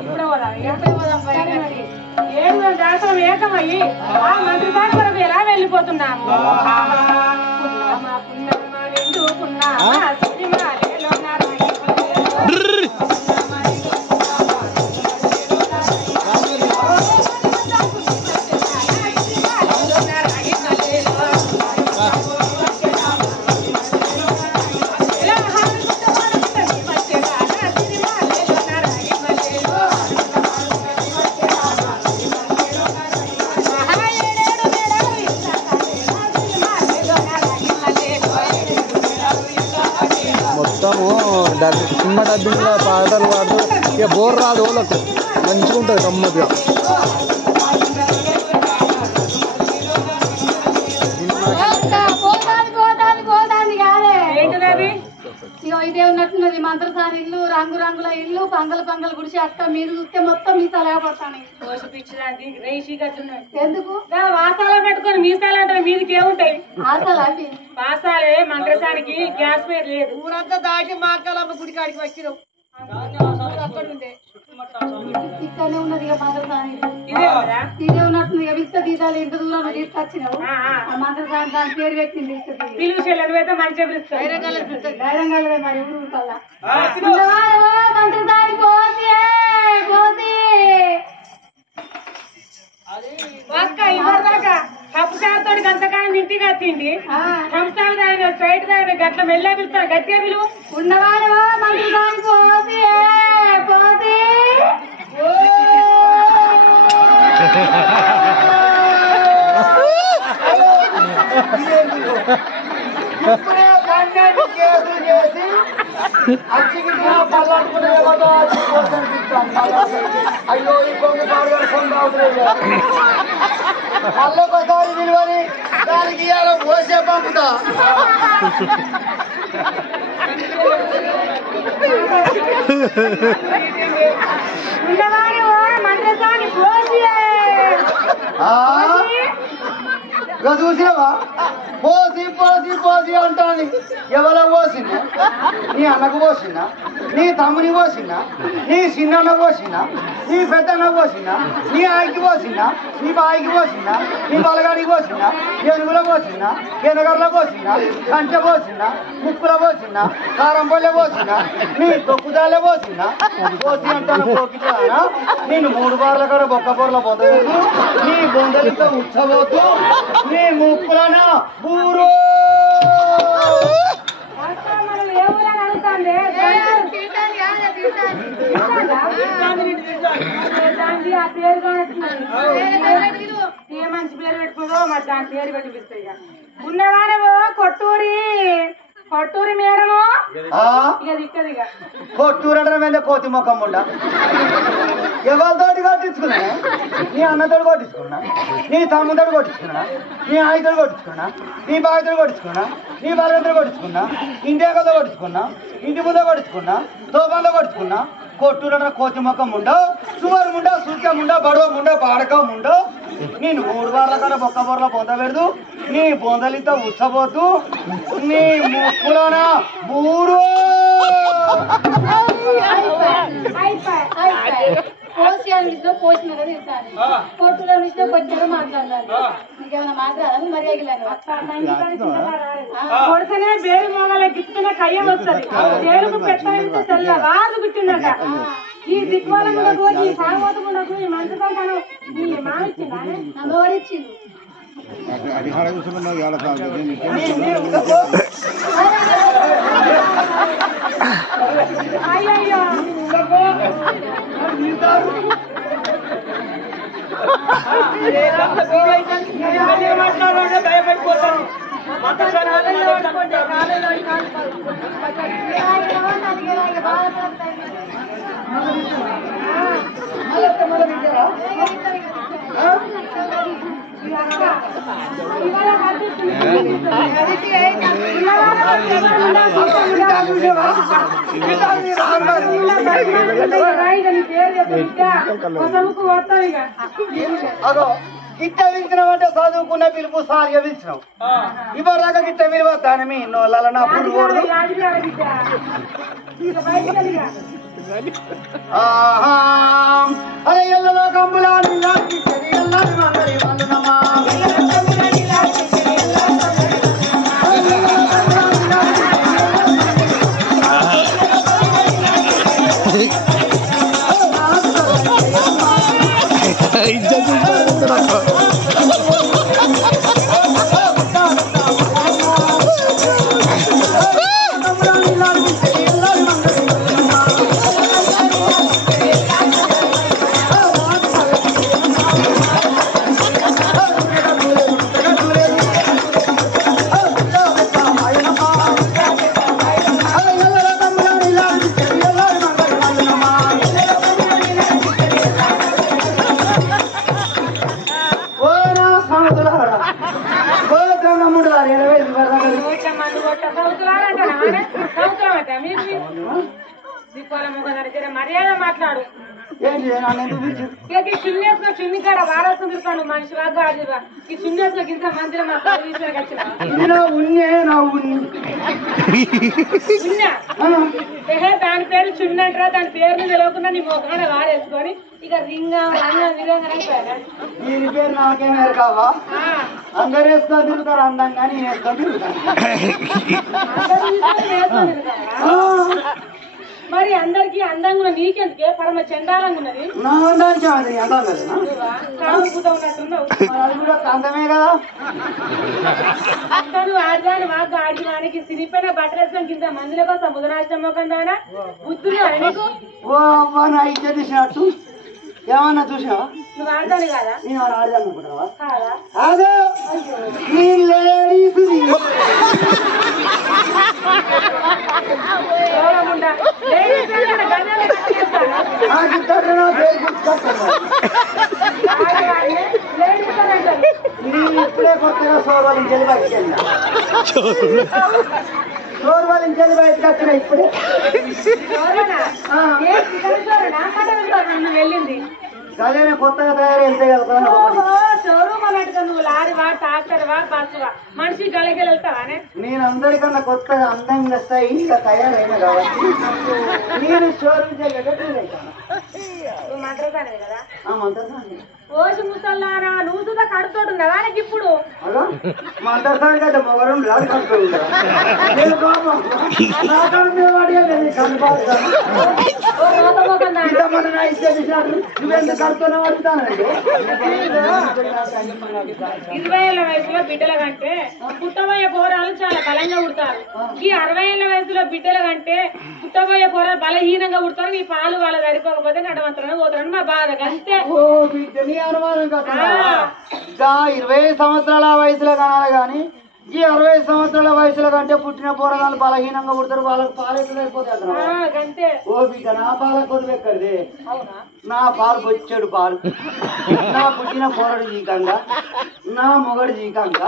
ఇప్పుడు పోదాం ఎప్పుడు పోదాంపా ఏడు దాసం ఏకమయ్యి ఆ మంత్రి దాని వరకు ఎలా వెళ్ళిపోతున్నాము మొత్తము సినిమా డబ్బింగ్లో పాటలు పాడుతూ ఇక బోర్ రాదు వాళ్ళకు మంచిగా ఉంటుంది గమ్మత్తుగా. ఇగో ఇదే ఉన్నట్టున్నది మంత్రసాని ఇల్లు రంగురంగుల ఇల్లు పంగల పంగలు గుడిసి అక్క మీరు చూస్తే మొత్తం మీసాలుగా పడతాను ఎందుకు వాసాలు పెట్టుకొని మీసాలు అంటే మీదికి ఏముంటాయి ఆశలు అవి వాసాలే మంత్రసానికి గ్యాస్ పేరు లేదు ఊరంతా దాటి మా అక్కలమ్మ గుడి కాడికి వచ్చినాం అక్కడ ఉండే ఇక్కడనే ఉన్నది ఇక మంత్రసాని ఇదే కదా ఇదే ఉన్నట్టుంది ఇక విస్త తీసాలు ఇంత దూరం తీసుకొచ్చినావు ఆ మంత్రసాని దాని పేరు పెట్టింది పిలువు చెల్లెలు అయితే మంచిగా పిలుస్తారు ధైర్యంగా మరి ఊరు కల్లా మంత్రసాని పోసి పోసి ఒక్క ఇవ్వదాకా కప్పుసారితో గంతకాలం ఇంటికి వచ్చింది కంసాలు దాని స్ట్రైట్ దాని గట్ల మెల్ల పిలుస్తారు గట్టిగా పిలువు ఉన్నవాడు మంత్రసాని పోసి పోసి ఇప్పుడే కన్నెని కేసులు చేసి అచ్చిగిట్టిన పల్లట్టుకునే అయ్యో ఈ కొంగు పాడుగారు కొండ అవుతుంది మళ్ళొకసారి విలువని దానికి ఇవాళ పోసే పంపుతా ఉన్నవాడు మంత్రసాని పోసి చూసినావా పోసి పోసి పోసి అంటాను ఎవరో పోసిందా నీ అన్నకు పోసిందా నీ తమ్ముని పోసిందా నీ చిన్న పోసిందా నీ పెద్దన్న పోసిందా నీ ఆయికి పోసిందా నీ బాయికి పోసిందా నీ బలగాడికి పోసిందా ఏనుగులో పోసిందా ఎనగర్లో పోసిందా కంచె పోసిందా ముక్కులో పోసిందా కారం పొల్లె పోసిందా నీ తొక్కుదాలే పోసిందా పోసి అంటాను పోకినా నేను 3 బార్ల కూడా బొక్క బొర్ల పోతాను నీ బొందలతో ఉచ్చబోతూ నీ ముక్కులన బూరు ఆ పేరు ఏ మంచి పేరు పెట్టుకుందో మరి దాని పేరు పెట్టిపిస్తాయి ఉన్నవారేమో కొట్టూరి పట్టూరి మేడము ఆ ఇక దిక్కదిగా కొట్టూరడం మీద కోతి ముఖం ఉండ ఎవరితోటి కొట్టించుకున్నా నీ అన్నతోటి కొట్టించుకున్నా నీ తమ్ముతోటి కొట్టించుకున్నా నీ ఆయితోటి కొట్టించుకున్నా నీ బావితో కొట్టించుకున్నా నీ బలగంతో కొట్టించుకున్నా ఇంటి ఎక్కతో కొట్టించుకున్నా ఇంటి ముందో కొట్టించుకున్నా తోబంలో కొట్టించుకున్నా కొట్టూరడ కోతి ముఖం ఉండో సువర్ ముండో సూక్యం ఉండో బడవ ముండో బాడకం ఉండో నేను 3 బార్ల కన్నా బొక్క బొర్రలో పొంద పెడదు నీ బొందలితో ఉచ్చబోతు నీ ముక్కులోన బూరు పోసిన పోసిన కదా ఇస్తాను కొట్టులో నుంచి కొట్టారు మాట్లాడాలి నీకేమైనా మాట్లాడాలి మరి కొడుతనే వేరు మొగల గిట్టున కయ్యం వస్తుంది వేరుకు పెట్టాలంటే తెల్ల రాదు గుట్టిందట ఈ దిక్వాలకు ఈ సాగోతమునకు ఈ మంత్రికంటాను నీ మానిచ్చిందా నమ్మవడిచ్చింది అయ్యయ్యో భయపడిపోతాను అదో గిట్ట పిలిచినావంటే చదువుకున్న పిలుపు సారిగా పిలిచినావు ఇవ్వరాక గిట్ట విలువ దాని మీ నోళ్ళ నా పురుగు అరే ఎల్లలో కంబులా మర్యాద మాట్లాడు చిన్నేసులో చిన్ని కాడ వారసు తిరుగుతాను మనిషి వాగా ఆడిరా ఈ చిన్నేసులో గింత మందిరం దాని పేరు చిన్నంటరా దాని పేరుని తెలియకుండా నీ మొఖాన వారేసుకొని ఇక రింగా దీని పేరు నాకేం కావా అందరు వేసుకొని తిరుగుతారు అందంగా నేను వేసుకొని తిరుగుతాను మరి అందరికి అందంగా ఉన్న నీకెందుకే పరమ చండాలంగా ఉన్నది అందమే కదా అసలు ఆడదాని వాగా ఆడిదానికి సిరిపోయిన బట్టలు వేసుకొని కింద మందుల కోసం బుధనాష్టమోకం దానా బుద్ధులు నీకు ఓ అవ్వ నా ఇచ్చే చూసినట్టు ఏమన్నా చూసావా నువ్వు ఆడదాని కదా నేను ఆడదాను అనుకుంటావా కాదా అదే ఇప్పుడే కొత్తగా సోర్వాలించాలి బయటకి వెళ్ళినా సోర్వాలించాలి బయటకు వచ్చిన ఇప్పుడే వెళ్ళింది అదే కొత్తగా తయారు వెళ్తే కదా షోరూమ్ అన్నట్టుగా నువ్వు లారీ వా ట్రాక్టర్ వా బస్సు వా మనిషి గలకి వెళ్తావానే నేను అందరికన్నా కొత్తగా అందంగా స్టైల్గా తయారైనా కాబట్టి నేను షోరూమ్ నువ్వు మంత్రసానే కదా మంత్రసాని ఓసి ముసల్లారా నువ్వు సుధా కడుతోడు కదా ఆయనకి ఇప్పుడు అలా మంత్రసాని కదా మొగరం రాదు నువ్వెందుకు కడుతున్నావు అడుగుతానండి 20 ఏళ్ల వయసులో బిడ్డల కంటే పుట్టబోయే పోరాలు చాలా బలంగా పుడతారు ఈ 60 ఏళ్ల వయసులో బిడ్డల కంటే పుట్టబోయే పోరాలు బలహీనంగా పుడతారు నీ పాలు వాళ్ళ సరిపోకపోతే నడవంతరంగా పోతారని మా బాధ అంతే అనుమానం కదా 20 సంవత్సరాల వయసులో కనాలి కానీ ఈ 60 సంవత్సరాల వయసుల కంటే పుట్టిన పోరగాళ్ళు బలహీనంగా పుడతారు, వాళ్ళకి పాలు ఎక్కువ అయిపోతారు. ఓ బిడ్డ నా పాల కొద్ది ఎక్కడిది, నా పాలు వచ్చాడు పాలు, నా పుట్టిన పోరడు జీకంగా, నా మొగడు జీకంగా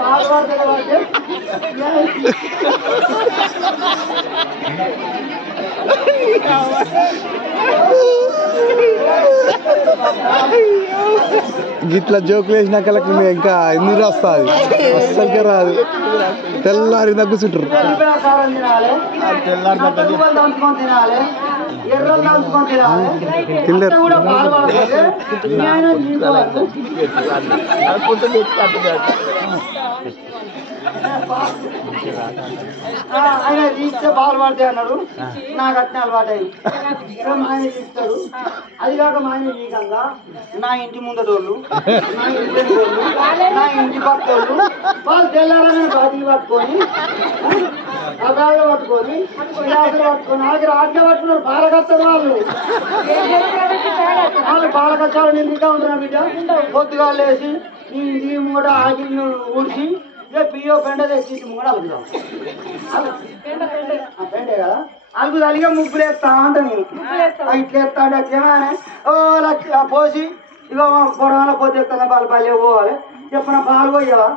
పాలు పడతాడు. గిట్లా జోకులు వేసినాకలకి ఇంకా ఎందుకు రాస్తుంది, అస్సలకే రాదు. తెల్లారి కూర్చుంటారు. తినలేరు. ఆయన తీస్తే పాలు పడతాయి అన్నాడు, నాకు అట్నే అలవాటు అయ్యి ఆయన తీస్తాడు. అది కాక మా ఆయన జీకంగా నా ఇంటి ముందటోళ్ళు, నా ఇంటి వాళ్ళు, నా ఇంటి పక్కోళ్ళు వాళ్ళు తెల్లారని బాటిల్ పట్టుకొని అగాళ్ళు పట్టుకొని గ్లాసులు పట్టుకొని ఆఖరి ఆజ్ఞ పట్టుకున్నారు. పాలకత్తారు వాళ్ళు పాలకచ్చారు. నేను ఇంకా ఉంటున్నా బిడ్డ. పొద్దుగా లేచి ఈ ఇంటి మూట ఆగి ఊడ్చి పియ్యో పెండ తెచ్చి మూడ అలుగుదాం. పెండే కదా అలుగు తలిగా ముగ్గులు వేస్తా అంట. నేను ఇట్లా ఎత్తా అంటే అట్లేమా ఓ లక్ష పోసి ఇక పొడవల పోతే ఎత్తున్నా పాలు పాలే పోవాలి. చెప్పిన పాలు పోయావా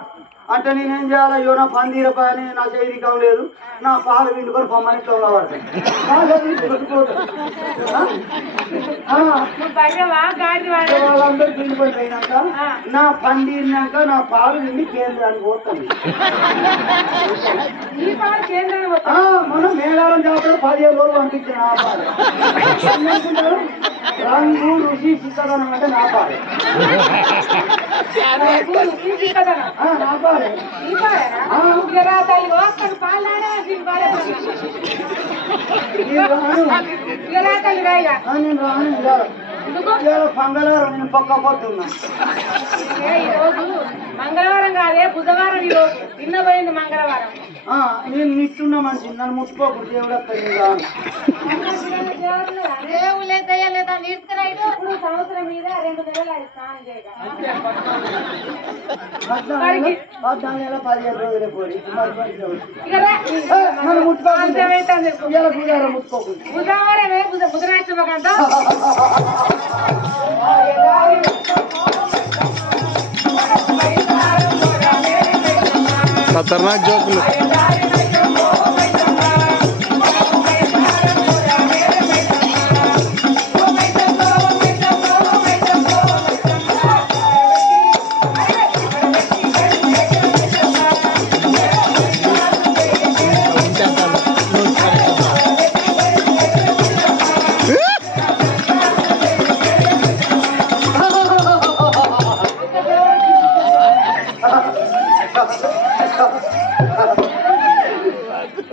అంటే నేనేం చేయాలి? అయ్యో నా పని తీరపని నా చేయి కావలేదు, నా పాలు విండుకొని పొమ్మని ఇట్లా పడతాయి. వాళ్ళందరూ పిండిపోయి అయినాక నా పని తీరినాక నా పాలు విండి కేంద్రానికి పోతుంది. మనం మేళారం జాతర 15 రోజులు పంపించాను. నా పాలు రంగు రుచి చిక్కదనం అంటే నా పాలు, నా పాలే. నేను రాను మంగళవారం నేను పక్క పోతున్నా. మంగళవారం కాదే బుధవారం. ఈరోజు నిన్న పోయింది మంగళవారం. నేను నిట్టున్నా మనిషి, నన్ను ముట్టుకోకు దేవుడు దేవులే దయ్యలేదా నీడుతున్నాడు. ఇప్పుడు సంవత్సరం మీద 2 నెలలు స్నానం చేయగా 15 రోజులే పోయి ముట్టుకోకు. బుధవారమే బుధనాష్టమకంట. ఖతర్నాక్ జోకులు.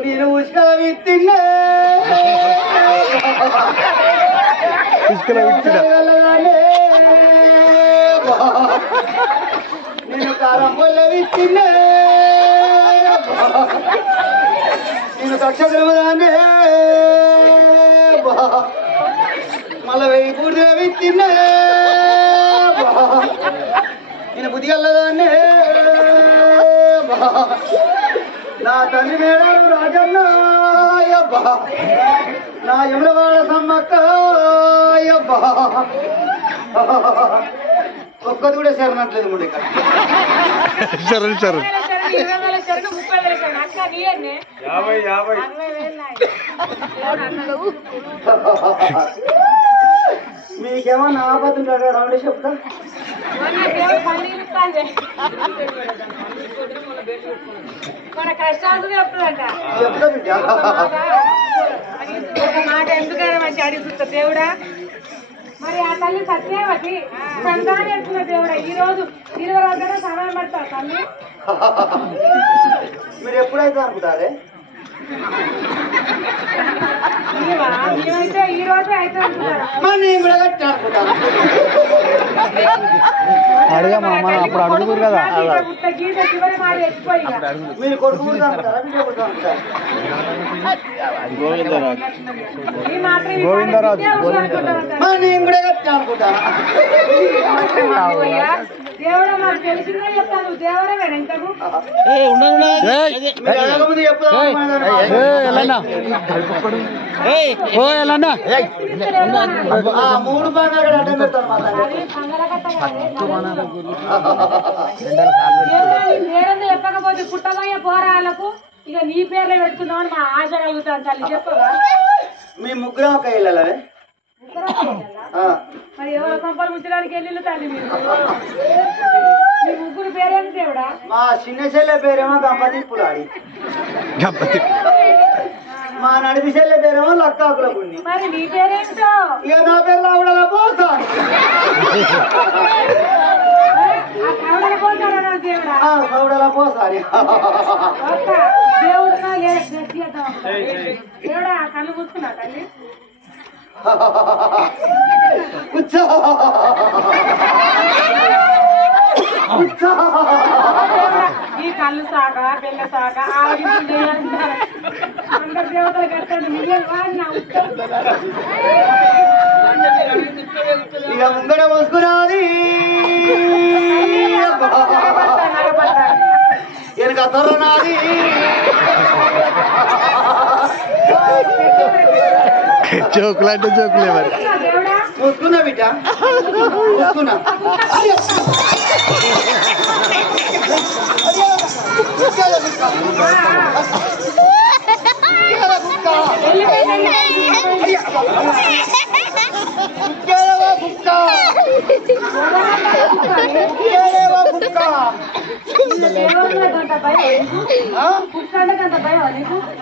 నేను ఉష్కల విత్తిన్నా నేను కారం పొల్ల విత్తిన్నా, నేను దక్షిణదానే మళ్ళా 1000 పూర్తిగా విత్తిన్నా, నేను బుద్ధిగల్లదాన్నే నా తండ్రి మేడారు రాజన్న నా యములవాడ సమ్మక్క ఒక్కది కూడా చేరనట్లేదు ముందు ఇక్కడ. శరణ్ శరణ్ 20,000 శరణు 30,000 శరణు అక్క నీయన్నే 50 మీకేమన్నా ఆపతుంటాడు రౌండ్ చెప్తా. మన కష్టాలు చెప్తుందంట. ఒక మాట ఎందుకైనా మంచి అడుగుతా దేవుడా. మరి ఆ తల్లి సత్యవతి సంతానం ఎడుతున్న దేవుడా. ఈ రోజు 20 రోజులైనా సమయం పడతా తల్లి. మీరు ఎప్పుడైతే అనుకుంటారే? మేమైతే ఈ రోజు మరి నేను కూడా కట్టి ఆడుకుంటాను. అడిగా మామ అప్పుడు అడుగుతారు కదా. మీరు కొడుకు కూడా అనుకుంటారా, బిడ్డ కూడా అనుకుంటారా? గోవిందరాజు మరి నేను కూడా కట్టి ఆడుకుంటాను. దేవుడా మాకు తెలిసిందే చెప్తాను దేవుడేనా ఇంతకు మీరు అడగముందు చెప్పుదాం. మూడు బాగా అక్కడ అడ్డం పెడతాను మా తల్లి. దేవుడు చెప్పకపోతే పుట్టబోయే పోరాళ్ళకు ఇక నీ పేర్లే పెట్టుకుందామని మా ఆశ కలుగుతాను తల్లి చెప్పవా మీ ముగ్గురం ఒక ఇళ్ళవే. మరి ఎవరో కంపలు ముచ్చడానికి వెళ్ళిళ్ళు తల్లి మీరు మీ ముగ్గురు పేరేంటి దేవుడా మా చిన్న చెల్లె పేరేమో గంపతి పులాడి, మా నడిపి చెల్లె పేరేమో లక్కాకుల పుణ్యం. మరి నీ పేరేంటో ఇక నా పేరు రావడాల పోతాను. దేవుడా సౌడల పోసాని. దేవుడు దేవుడా కళ్ళు మూసుకున్నా తల్లి కూర్చో ఈ కళ్ళు సాగ బెల్ల సాగ ఆగింది అందరు దేవతలు కట్టండి మిగిలిన వాడిని నా ఉత్తరం ఇక ముంగడ పోసుకురాది వెనక తొర్రనాది. జోకులు అంటే జోకులే మరి. దేవుడా చూసుకున్నా బిడ్డ చూసుకున్నా.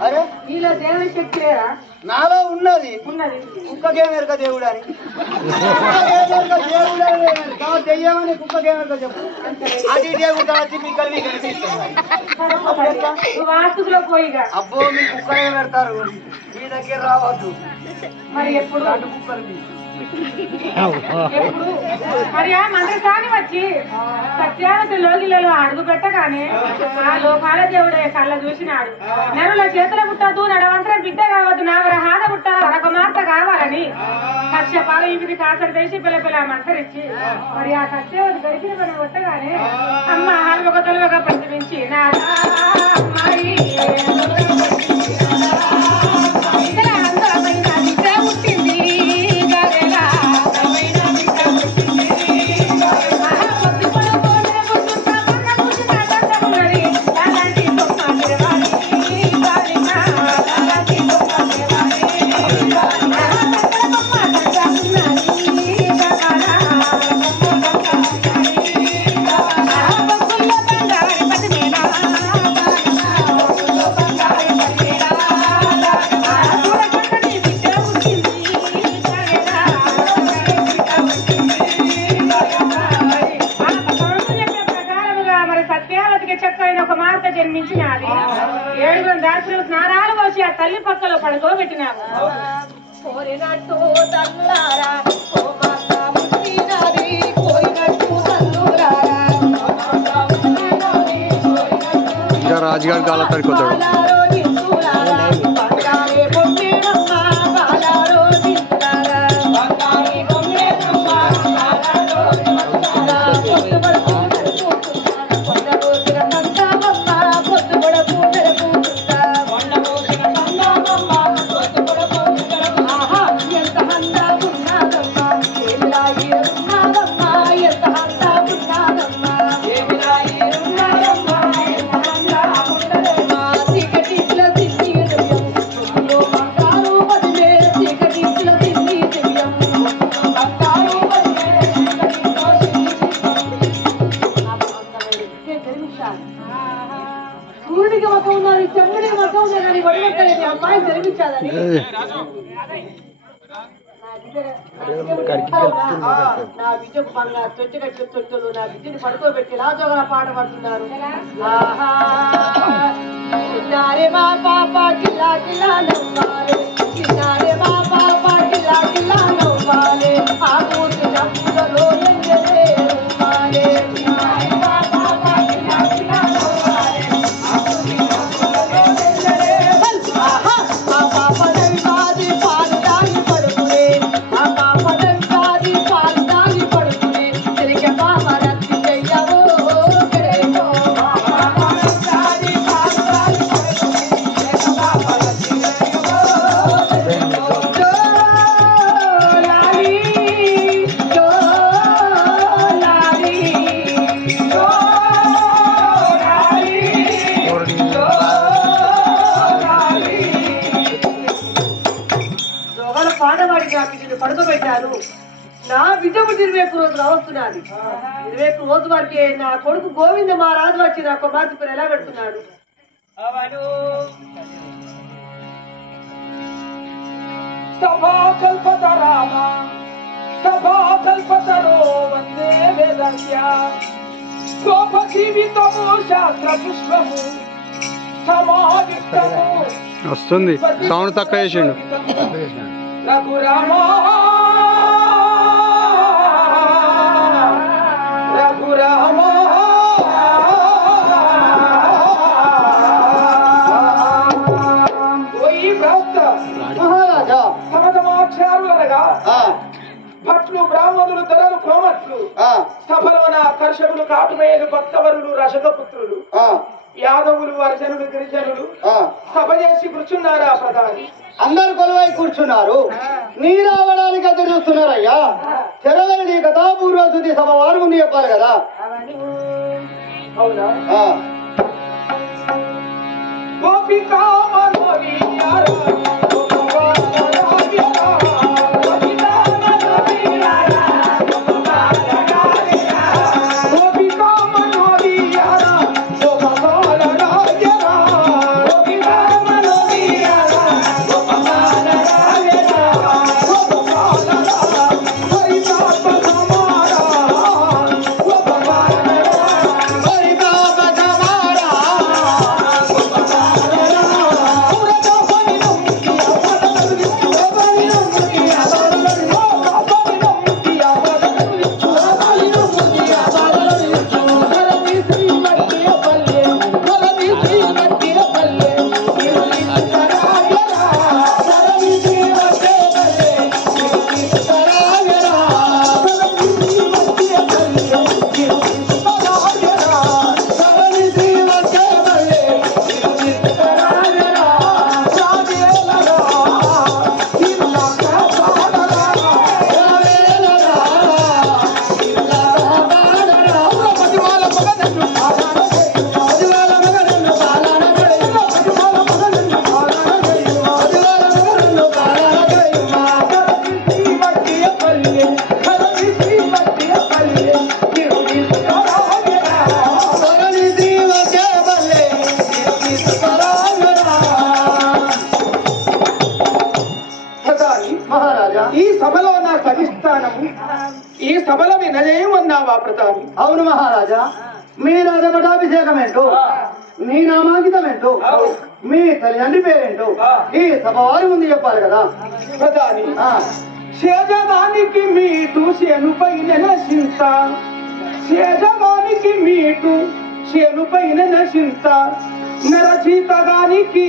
అరే నీలో దేవుని శక్తి లేదా నాలో ఉన్నది. ఉన్నది కుక్కకేమెరక దేవుడు అని, దెయ్యమని కుక్కకేమెరక చెప్పు. అది దేవుడు వచ్చి మీ కలిగి వాస్తుకులో పోయిగా అబ్బో మీ కుక్కలే పెడతారు, మీ దగ్గర రావద్దు. మరి ఎప్పుడు అటు కుక్కలు ఎప్పుడు మరి ఆ మంత్రసాని వచ్చి సత్యావతి లోగిలలో అడుగు పెట్టగానే ఆ లోకాల దేవుడే కళ్ళ చూసినాడు. నెలల చేతుల పుట్టద్దు నడవంతరం బిడ్డ కావద్దు నాగర హాద పుట్టాల ఒక మార్త కావాలని కశ్యపాలు ఇవి కాసరి వేసి పిల్ల మంత్రిచ్చి మరి ఆ సత్యావతి గడిచిన పని కొట్టగానే అమ్మ హాల్వొక తొలవగా ప్రతిపించి నాదా మరి జన్మించినది. 7 దాసులు స్నానాలు పోసి ఆ తల్లి పక్కలో పడుకోబెట్టినాము. ఇంకా రాజుగారి కాల తడిపోతాడు. సూర్యుడికి మతం ఉన్నది, చంద్రుడికి మతం ఉన్నదని వడివెక్కలేదు అమ్మాయి జరిగించాలని నా బిడ్డకు పనుల తొట్టెగట్ల తొట్టెలు నా బిడ్డని పడుకోబెట్టి లాజోగల పాట పడుతున్నారు. చిన్నారే మా పాప కిల్లా కిల్లా నవ్వారు, చిన్నారే మా పాప కిల్లా కిల్లా కష్టపడి నా బిడ్డను పడుకోబెట్టాను. నా బిడ్డ పుట్టి 21 రోజులు వస్తున్నది. 21 రోజు వరకే నా కొడుకు గోవింద మా రాజు వచ్చి నా కుమార్తె పేరు ఎలా పెడుతున్నాడు. సభాకల్పత రామ సభాకల్పతరో వందే వేదస్య గోప జీవితము శాస్త్ర పుష్పము సమాయుక్తము వస్తుంది సౌండ్ తక్కువ చేసిండు. రఘురామ రఘురామ ఓయి భక్త మహారాజా సమతమాక్షారులనగా భట్లు బ్రాహ్మణులు ధరలు కోమట్లు సఫలవన కర్షకులు కాటుమేలు భక్తవరులు రషకపుత్రులు యాదవులు వర్జనులు గిరిజనులు సభ చేసి కూర్చున్నారా ప్రధాని. అందరు కొలువై కూర్చున్నారు. నీ రావడానికి ఎదురు చూస్తున్నారయ్యా. తెరవేడి కథాపూర్వ శుద్ధి సభ వారు ముందు చెప్పాలి కదా. అవునా గోపికా ఈ సభలో వినజేయమన్నావా ప్రధాని? అవును మహారాజా. మీ రాజపటాభిషేకం ఏంటో, మీ నామాంకితం ఏంటో, మీ తల్లిదండ్రి పేరేంటో ఈ సభ వారి ముందు చెప్పాలి కదా ప్రధాని. సేజవానికి మీటు శనుపైన నశింత, సేజవానికి మీటు శనుపైన నశింత, నరచీతగానికి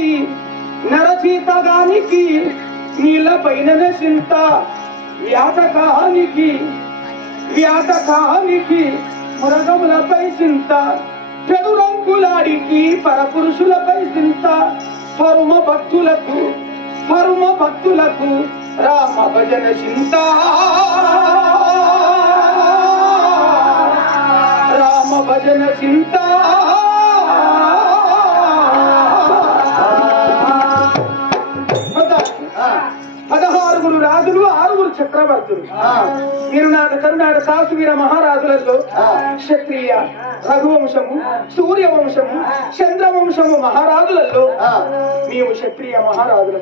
నీళ్ళపైన నశింత, వ్యాతకానికి మృగములపై చింత, పెదురంకులాడికి పరపురుషులపై చింత, పరమ భక్తులకు రామ భజన చింత, రామ భజన చింత. 16 రాజులు 6 చక్రవర్తులు. వీరునాథ కరునాథ కాశీవీర మహారాజులలో క్షత్రియ రఘువంశము, సూర్యవంశము, చంద్రవంశము మహారాజులలో మేము క్షత్రియ మహారాజులు.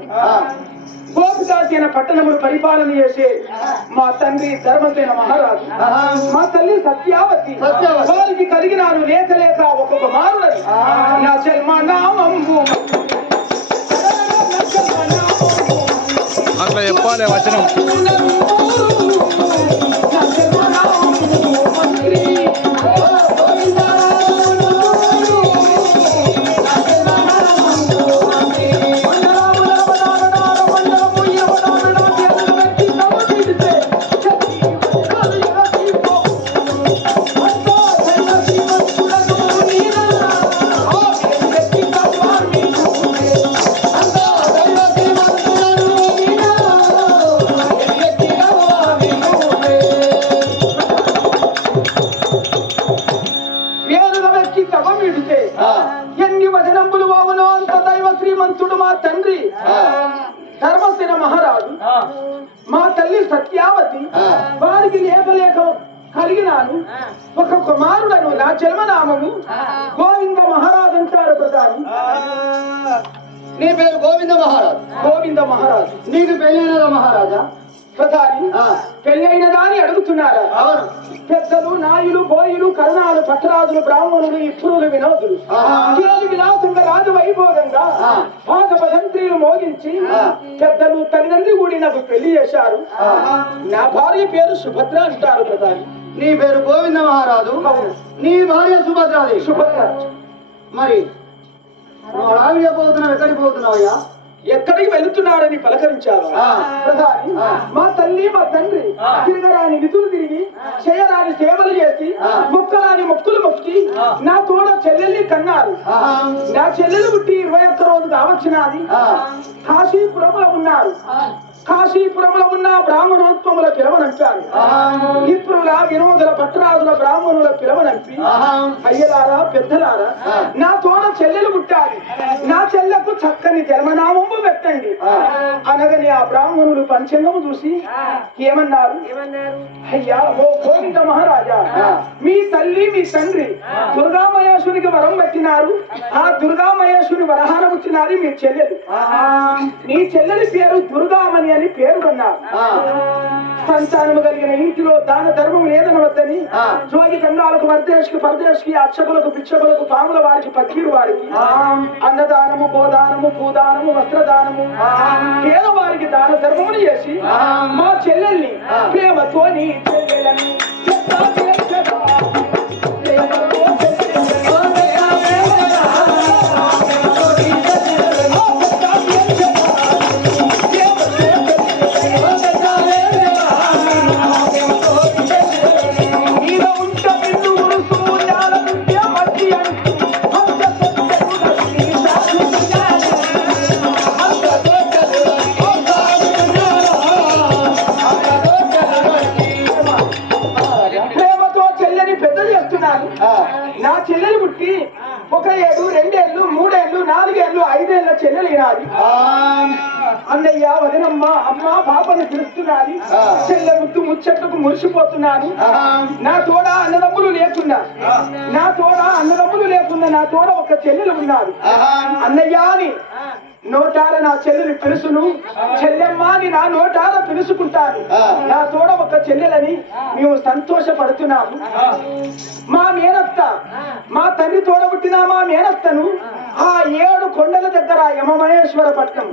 గోపికాసేన పట్టణమును పరిపాలన చేసే మా తండ్రి ధర్మసేన మహారాజు, మా తల్లి సత్యావతి. వారికి కలిగినాను లేక లేక ఒక్కొక్క మారునది నా జన్మనామంబు. అట్లా చెప్పాలి వచనం. ఎన్ని వచనంబులు బావునో అంత దైవ శ్రీమంతుడు మా తండ్రి ధర్మసేన మహారాజు. మా సత్యావతి వారికి లేక లేక కలిగినాను ఒక కుమారుడను నా జన్మనామము గోవింద మహారాజు అంటారు ప్రధాని. నీ పేరు గోవింద మహారాజు. గోవింద మహారాజు. నీకు పెళ్ళైనదా మహారాజా? ప్రధాని పెళ్ళైనదా అని అడుగుతున్నారా? పెద్దలు నాయులు బోయులు కరుణాలు పట్టరాజులు బ్రాహ్మణులు ఇప్పుడులు వినోదులు విలాసంగా రాజు వైభోగంగా పాదపదంత్రీలు మోగించి పెద్దలు తల్లిదండ్రి కూడి నాకు పెళ్లి చేశారు. నా భార్య పేరు సుభద్ర అంటారు ప్రధాని. నీ పేరు గోవింద మహారాజు, నీ భార్య సుభద్రాది. సుభద్ర. మరి అడవిగా పోతున్నావు, ఎక్కడికి పోతున్నావయ్యా? ఎక్కడికి వెళుతున్నారని పలకరించారు ప్రధాని. మా తల్లి మా తండ్రి తిరగరాని విధులు తిరిగి చేయరాని సేవలు చేసి మొక్కరాని మొక్కులు మొక్కి నా తోడ చెల్లెల్ని కన్నారు. నా చెల్లెలు పుట్టి 21 రోజు కావచ్చినది. కాశీపురంలో ఉన్నారు. కాశీపురంలో ఉన్న బ్రాహ్మణోత్వముల పిలవనంపారు. ఇప్పుడు వినోదుల పట్టరాజుల బ్రాహ్మణుల పిలవనంపి అయ్యలారా పెద్దలారా నా తోడ చెల్లెలు పుట్టాలి, నా చెల్లెకు చక్కని జన్మనామము పెట్టండి అనగని ఆ బ్రాహ్మణులు పంచంగము చూసి ఏమన్నారు? అయ్యా ఓ గోవింద మహారాజా, మీ తల్లి మీ తండ్రి దుర్గామహేశ్వరికి వరం పెట్టినారు. ఆ దుర్గామహేశ్వరి వరహాన వచ్చినారు మీ చెల్లెలు. మీ చెల్లెలి పేరు దుర్గామణి అని పేరు కన్నారు. సంతానము కలిగిన ఇంటిలో దాన ధర్మం లేదనవద్దని జోగి గంగాలకు వర్దేశికి పరదేశికి అక్షకులకు భిక్షకులకు పాముల వారికి పక్కీరు వారికి అన్నదానము గోదానము భూదానము వస్త్రదానము పేదవారికి దాన ధర్మములు చేసి మా చెల్లెల్ని ప్రేమతో నీ చెల్లెలను నా చెల్లెలు పుట్టి 1 ఏడు 2 ఏళ్ళు 3 ఏళ్ళు 4 ఏళ్ళు 5 ఏళ్ళ చెల్లెలు ఈనాది. అన్నయ్య వదినమ్మ అమ్మ పాపని పిలుస్తున్నది. చెల్లె ముద్దు ముచ్చట్లకు మురిసిపోతున్నాను. నా తోడ అన్నదమ్ములు లేకుండా నా తోడ ఒక చెల్లెలు ఉన్నారు. అన్నయ్య అని నోటార నా చెల్లెలు పిలుసును, చెల్లెమ్మ అని నా నోటార పిలుసుకుంటాను. నా తోడ ఒక చెల్లెలని మేము సంతోషపడుతున్నాము. మా మేనత్త మా తండ్రి తోడ పుట్టిన మా మేనత్తను ఆ 7 కొండల దగ్గర యమమహేశ్వర పట్నం,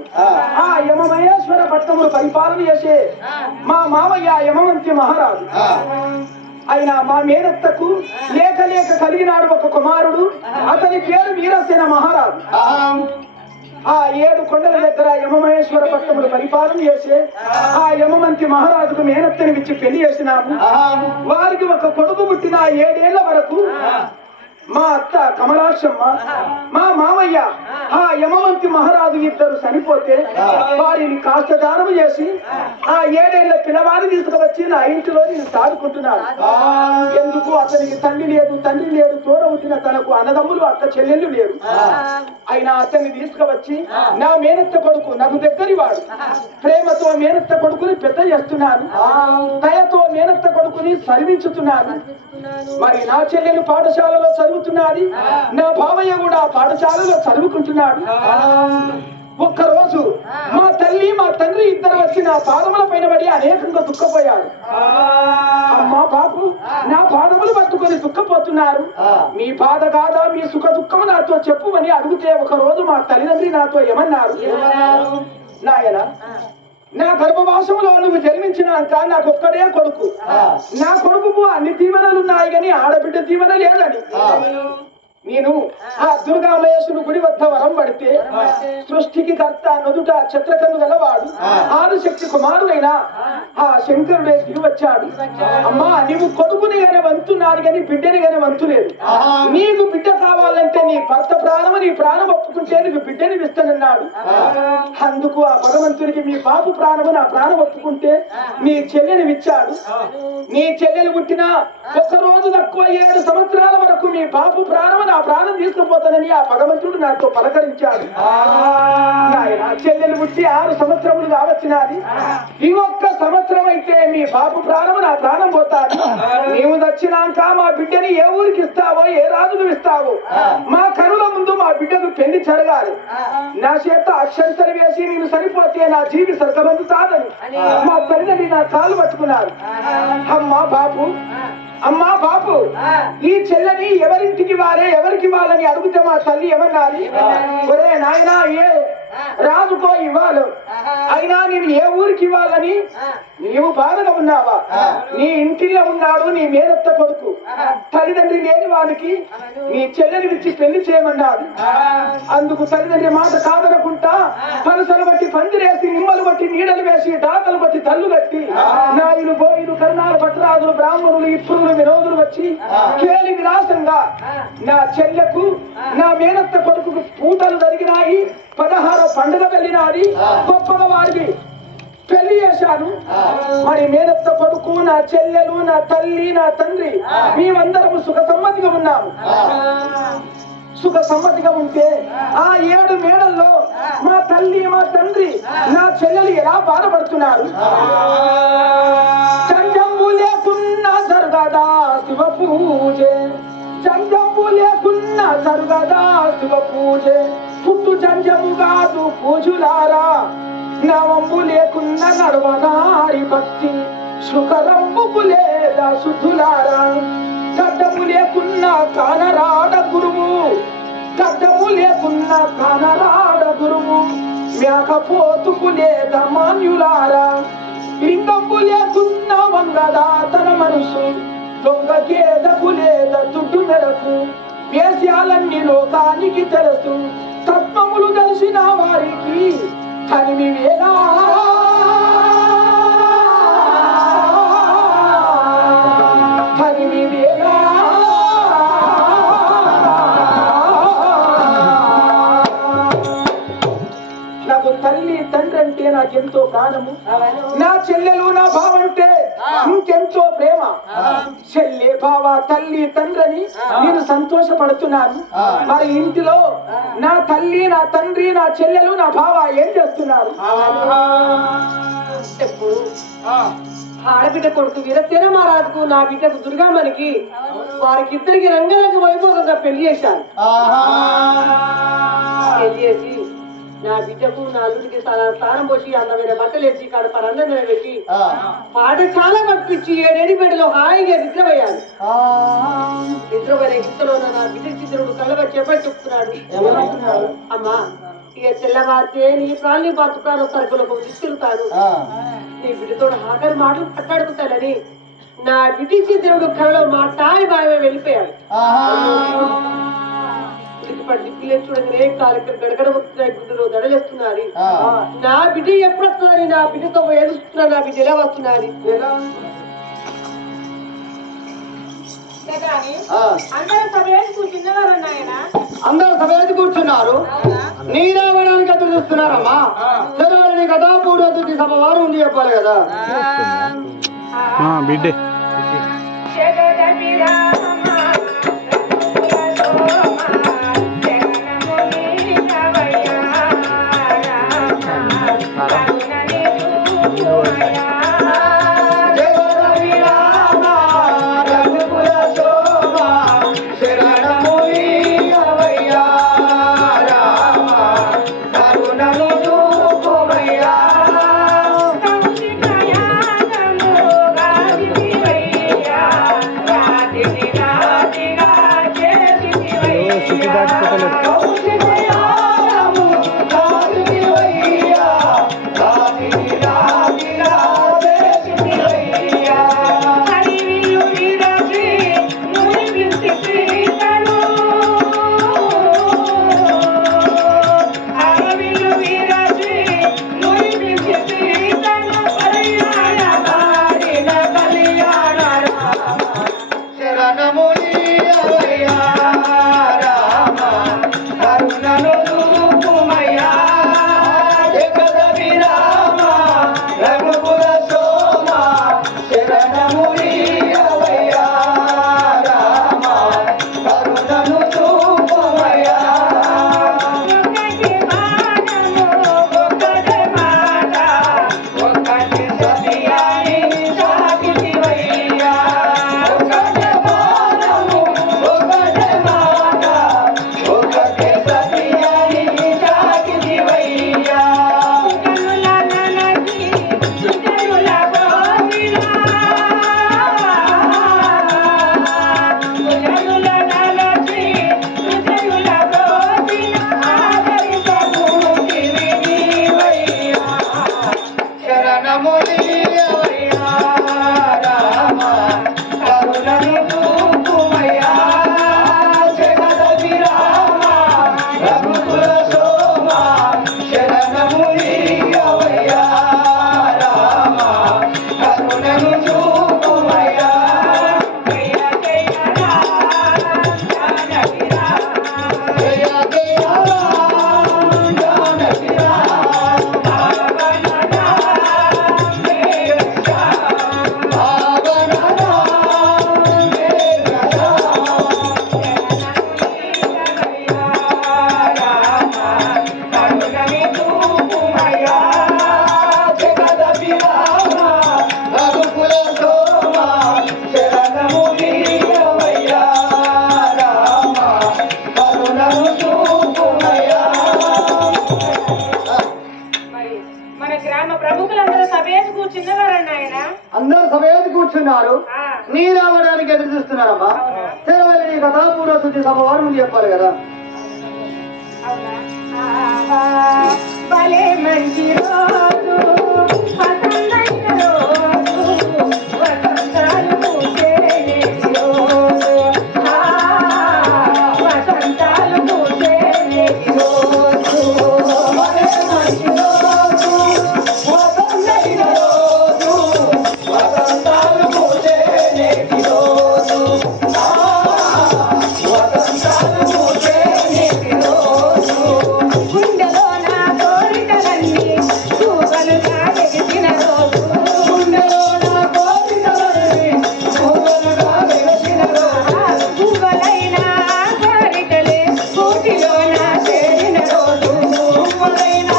ఆ యమమహేశ్వర పట్నమును పరిపాలన చేసే మా మామయ్య యమవంతి మహారాజు అయినా మా మేనత్తకు లేక లేక కలిగినాడు ఒక కుమారుడు. అతని పేరు వీరసేన మహారాజు. ఆ 7 కొండల దగ్గర యమమహేశ్వర పట్టణములు పరిపాలన చేసే ఆ యమమంతి మహారాజుకు మేనత్తని ఇచ్చి పెళ్లి చేసినాము. వారికి ఒక కొడుకు పుట్టిన 7 ఏళ్ల వరకు మా అత్త కమలాక్షమ్మ మా మామయ్య ఆ యమవంతి మహారాజు ఇద్దరు చనిపోతే వారిని కాస్త దానము చేసి ఆ 7 ఏళ్ల పిల్లవాడిని తీసుకువచ్చి నా ఇంటిలో నేను సాదుకుంటున్నాను. ఎందుకు? అతనికి తండ్రి లేదు తోడ పుట్టిన తనకు అన్నదమ్ములు అక్క చెల్లెళ్ళు లేరు. అయినా అతన్ని తీసుకువచ్చి నా మేనత్త కొడుకు నాకు దగ్గరి వాడు ప్రేమతో మేనత్త కొడుకుని పెద్ద చేస్తున్నాను, దయతో మేనత్త కొడుకుని సరివించుతున్నాను. మరి నా చెల్లెలు పాఠశాలలో చదువుతున్నది, నా బావయ్య కూడా పాఠశాలలో చదువుకుంటున్నాడు. ఒక్కరోజు మా తల్లి మా తండ్రి ఇద్దరు వచ్చి నా పాదముల పైన పడి అనేకంగా దుఃఖపోయారు. మా బాబు నా పాదములు పట్టుకొని దుఃఖపోతున్నారు. మీ బాధ కాదా, మీ సుఖ దుఃఖము నాతో చెప్పుమని అడిగితే ఒక రోజు మా తల్లిదండ్రి నాతో ఏమన్నారు? నాయన, నా గర్భవాసంలో నువ్వు జన్మించినాక నాకు ఒక్కడే కొడుకు. నా కొడుకు అన్ని దీవెనలు ఉన్నాయి కానీ ఆడబిడ్డ దీవెన లేదని నేను ఆ దుర్గామహేశ్వరు గుడి వద్ద వరం పడితే సృష్టికి కర్త నుదుట చిత్రకన్ను గలవాడు ఆదిశక్తి కుమారుడైన ఆ శంకరుడే దిగి వచ్చాడు. అమ్మా, నీవు కొడుకుని గానే వంతున్నాడు కానీ బిడ్డని గానే వంతులేదు. నీకు బిడ్డ కావాలంటే నీ భర్త ప్రాణము నీ ప్రాణం ఒప్పుకుంటే నీకు బిడ్డని ఇస్తానన్నాడు. అందుకు ఆ భగవంతునికి మీ బాబు ప్రాణము నా ప్రాణం ఒప్పుకుంటే నీ చెల్లెని ఇచ్చాడు. నీ చెల్లెలు పుట్టిన ఒక రోజు తక్కువ 7 సంవత్సరాల వరకు మీ బాబు ప్రాణము నా ప్రాణం తీసుకుపోతానని ఆ భగవంతుడు నాతో పలకరించాడు. నాయన చెల్లెలు పుట్టి 6 సంవత్సరములు కావచ్చినది. ఇంకొక సంవత్సరం అయితే మీ బాబు ప్రాణము నా ప్రాణం పోతాడు. నీవు దచ్చినాక మా బిడ్డని ఏ ఊరికి ఇస్తావో ఏ రాజుకు ఇస్తావో మా కనుల ముందు మా బిడ్డకు పెళ్లి జరగాలి. నా చేత అక్షంతలు వేసి నేను సరిపోతే నా జీవి సర్గబంధు కాదని మా తల్లిని నా కాలు పట్టుకున్నారు. అమ్మా బాపు ఈ చెల్లని ఎవరింటికి వారే ఎవరికి వాళ్ళని అడిగితే మా తల్లి ఏమన్నది, ఒరే నాయనా ఏ రాజుకో ఇవ్వాలి, అయినా నేను ఏ ఊరికి ఇవ్వాలని నీవు బాధగా ఉన్నావా? నీ ఇంటిలో ఉన్నాడు నీ మేనత్త కొడుకు, తల్లిదండ్రి లేని వానికి నీ చెల్లెని ఇచ్చి పెళ్లి చేయమన్నాడు. అందుకు తల్లిదండ్రి మాట కాదనకుంటా పలుసలు బట్టి పందిరేసి నిమ్మలు బట్టి నీడలు వేసి డాకలు బట్టి తల్లు కట్టి నాయులు బోయిలు కర్ణాలు భట్రాదులు బ్రాహ్మణులు ఇప్పుడులు విరోధులు వచ్చి కేలి విలాసంగా నా చెల్లెకు నా మేనత్త కొడుకు పూటలు జరిగినాయి. 16వ పండుగ వెళ్ళినది. గొప్పగా వారికి పెళ్లి చేశాను. మరి మేనత్త కొడుకు నా చెల్లెలు నా తల్లి నా తండ్రి మేమందరము సుఖ సమ్మతిగా ఉన్నాము. సుఖ సమ్మతిగా ఉంటే ఆ 7 మేడల్లో మా తల్లి మా తండ్రి నా చెల్లెలు ఎలా బాధపడుతున్నారు. చంజంబు లేకున్నా జరగదా శివ పూజ, చంజంబు లేకున్నా జరగదా శివ పూజ, పుట్టు చంజము కాదు పూజులారా, నవంబు లేకున్నా నడవనారి భక్తి, శుకరంబుకు లేదా శుద్ధులారా, గడ్డము లేకున్నా కానరాడ గురువు, గడ్డము లేకున్నా కానరాడ గురువు, మేకపోతుకు లేదా మాన్యులారా, లింగంబు లేకున్నా వంగదా తన మనసు, దొంగ కేదకు లేదా తుడ్డు మెరకు, వేశ్యాలన్నీ లోకానికి తెలుసు, తత్వములు తెలిసిన వారికి తనివి వేలా తనివి వేలా. నాకు తల్లి తండ్రి అంటే నాకెంతో ప్రాణము, నా చెల్లెలు నా బావంటే ఇంకెంతో ప్రేమ. చెల్లె బావ తల్లి తండ్రిని నేను సంతోషపడుతున్నాను. మరి ఇంటిలో నా తల్లి నా తండ్రి నా చెల్లెలు నా బావ ఏం చేస్తున్నారు? ఆడబిడ్డ కొడుకు వీరసేన మహారాజుకు నా బిడ్డకు దుర్గామణికి వారికి ఇద్దరికి రంగరంగ వైభవంగా పెళ్లి చేశాను. పెళ్లి చేసి నా బిడ్డకు నా అల్లుడికి స్నానం పోసి అందమైన బట్టలు వేసి కడపరందం పెట్టి పాఠశాల పంపించి 7 బిడ్డలో హాయిగా నిద్రపోయాను. నిద్రపోయిన ఇంతలో నా బిడ్డ చిత్రుడు కళ్ళగా చెప్పుతున్నాడు, అమ్మా ఇక తెల్లవారితే నీ ప్రాణి బతుకుతాను సరుకులకు తీసుకెళ్తాను, నీ బిడ్డతో ఆఖరి మాటలు మాట్లాడుకుంటానని నా బిడ్డ చిత్రుడు కళ్ళలో మాట్లాడి బాగా వెళ్ళిపోయాడు. పిల్లలు చూడగానే కార్యక్రమం గడగడ గుడ్డలో దడలేస్తున్నారు. నా బిడ్డ ఎప్పుడు వస్తుందని నా బిడ్డతో ఎదుగుతున్నా, నా బిడ్డ ఎలా వస్తున్నది? అందరూ సభలోకి కూర్చున్నవారు ఆయన, అందరూ సభలోకి కూర్చున్నారు. నీరావడానికి ఎదురు చూస్తున్నారమ్మా. సరే కదా పూర్వతి సభ వారు ఉంది చెప్పాలి కదా. బిడ్డే దాటిపోతలేదు. బంధువులందరూ సభేసి కూర్చున్నవారండి ఆయన. అందరూ సభేసి కూర్చున్నారు. నీ రావడానికి ఎదురు చూస్తున్నారమ్మా. తెరవల్లి నీ కథాపూర్వ శుద్ధి సభ వారు ముందు చెప్పాలి కదా. భలే మంచి రోజు పసందైన రోజు వసంతాలు పూసే రోజు వసంతాలు పూసే రోజు భలే మంచి రోజు పసందైన రోజు వసంతాలు పూసే రోజు వసంతాలు పూసే రోజు గుండెలో నా కోరికలన్నీ పూగలుగా ఎగిసిన రోజు గుండెలో నా కోరికలన్నీ పూగలుగా ఎగిసిన రోజు పూగలైన కోరికలే కూటిలో నా చేరిన రోజు పూగలైన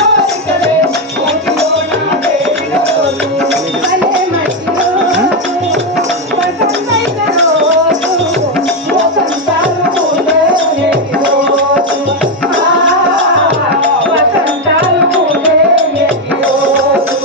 కోరికలే కూటిలో నా చేరిన రోజు భలే మంచి రోజు వసంతైన రోజు వసంతాలు పూసే రోజు వసంతాలు పూసే రోజు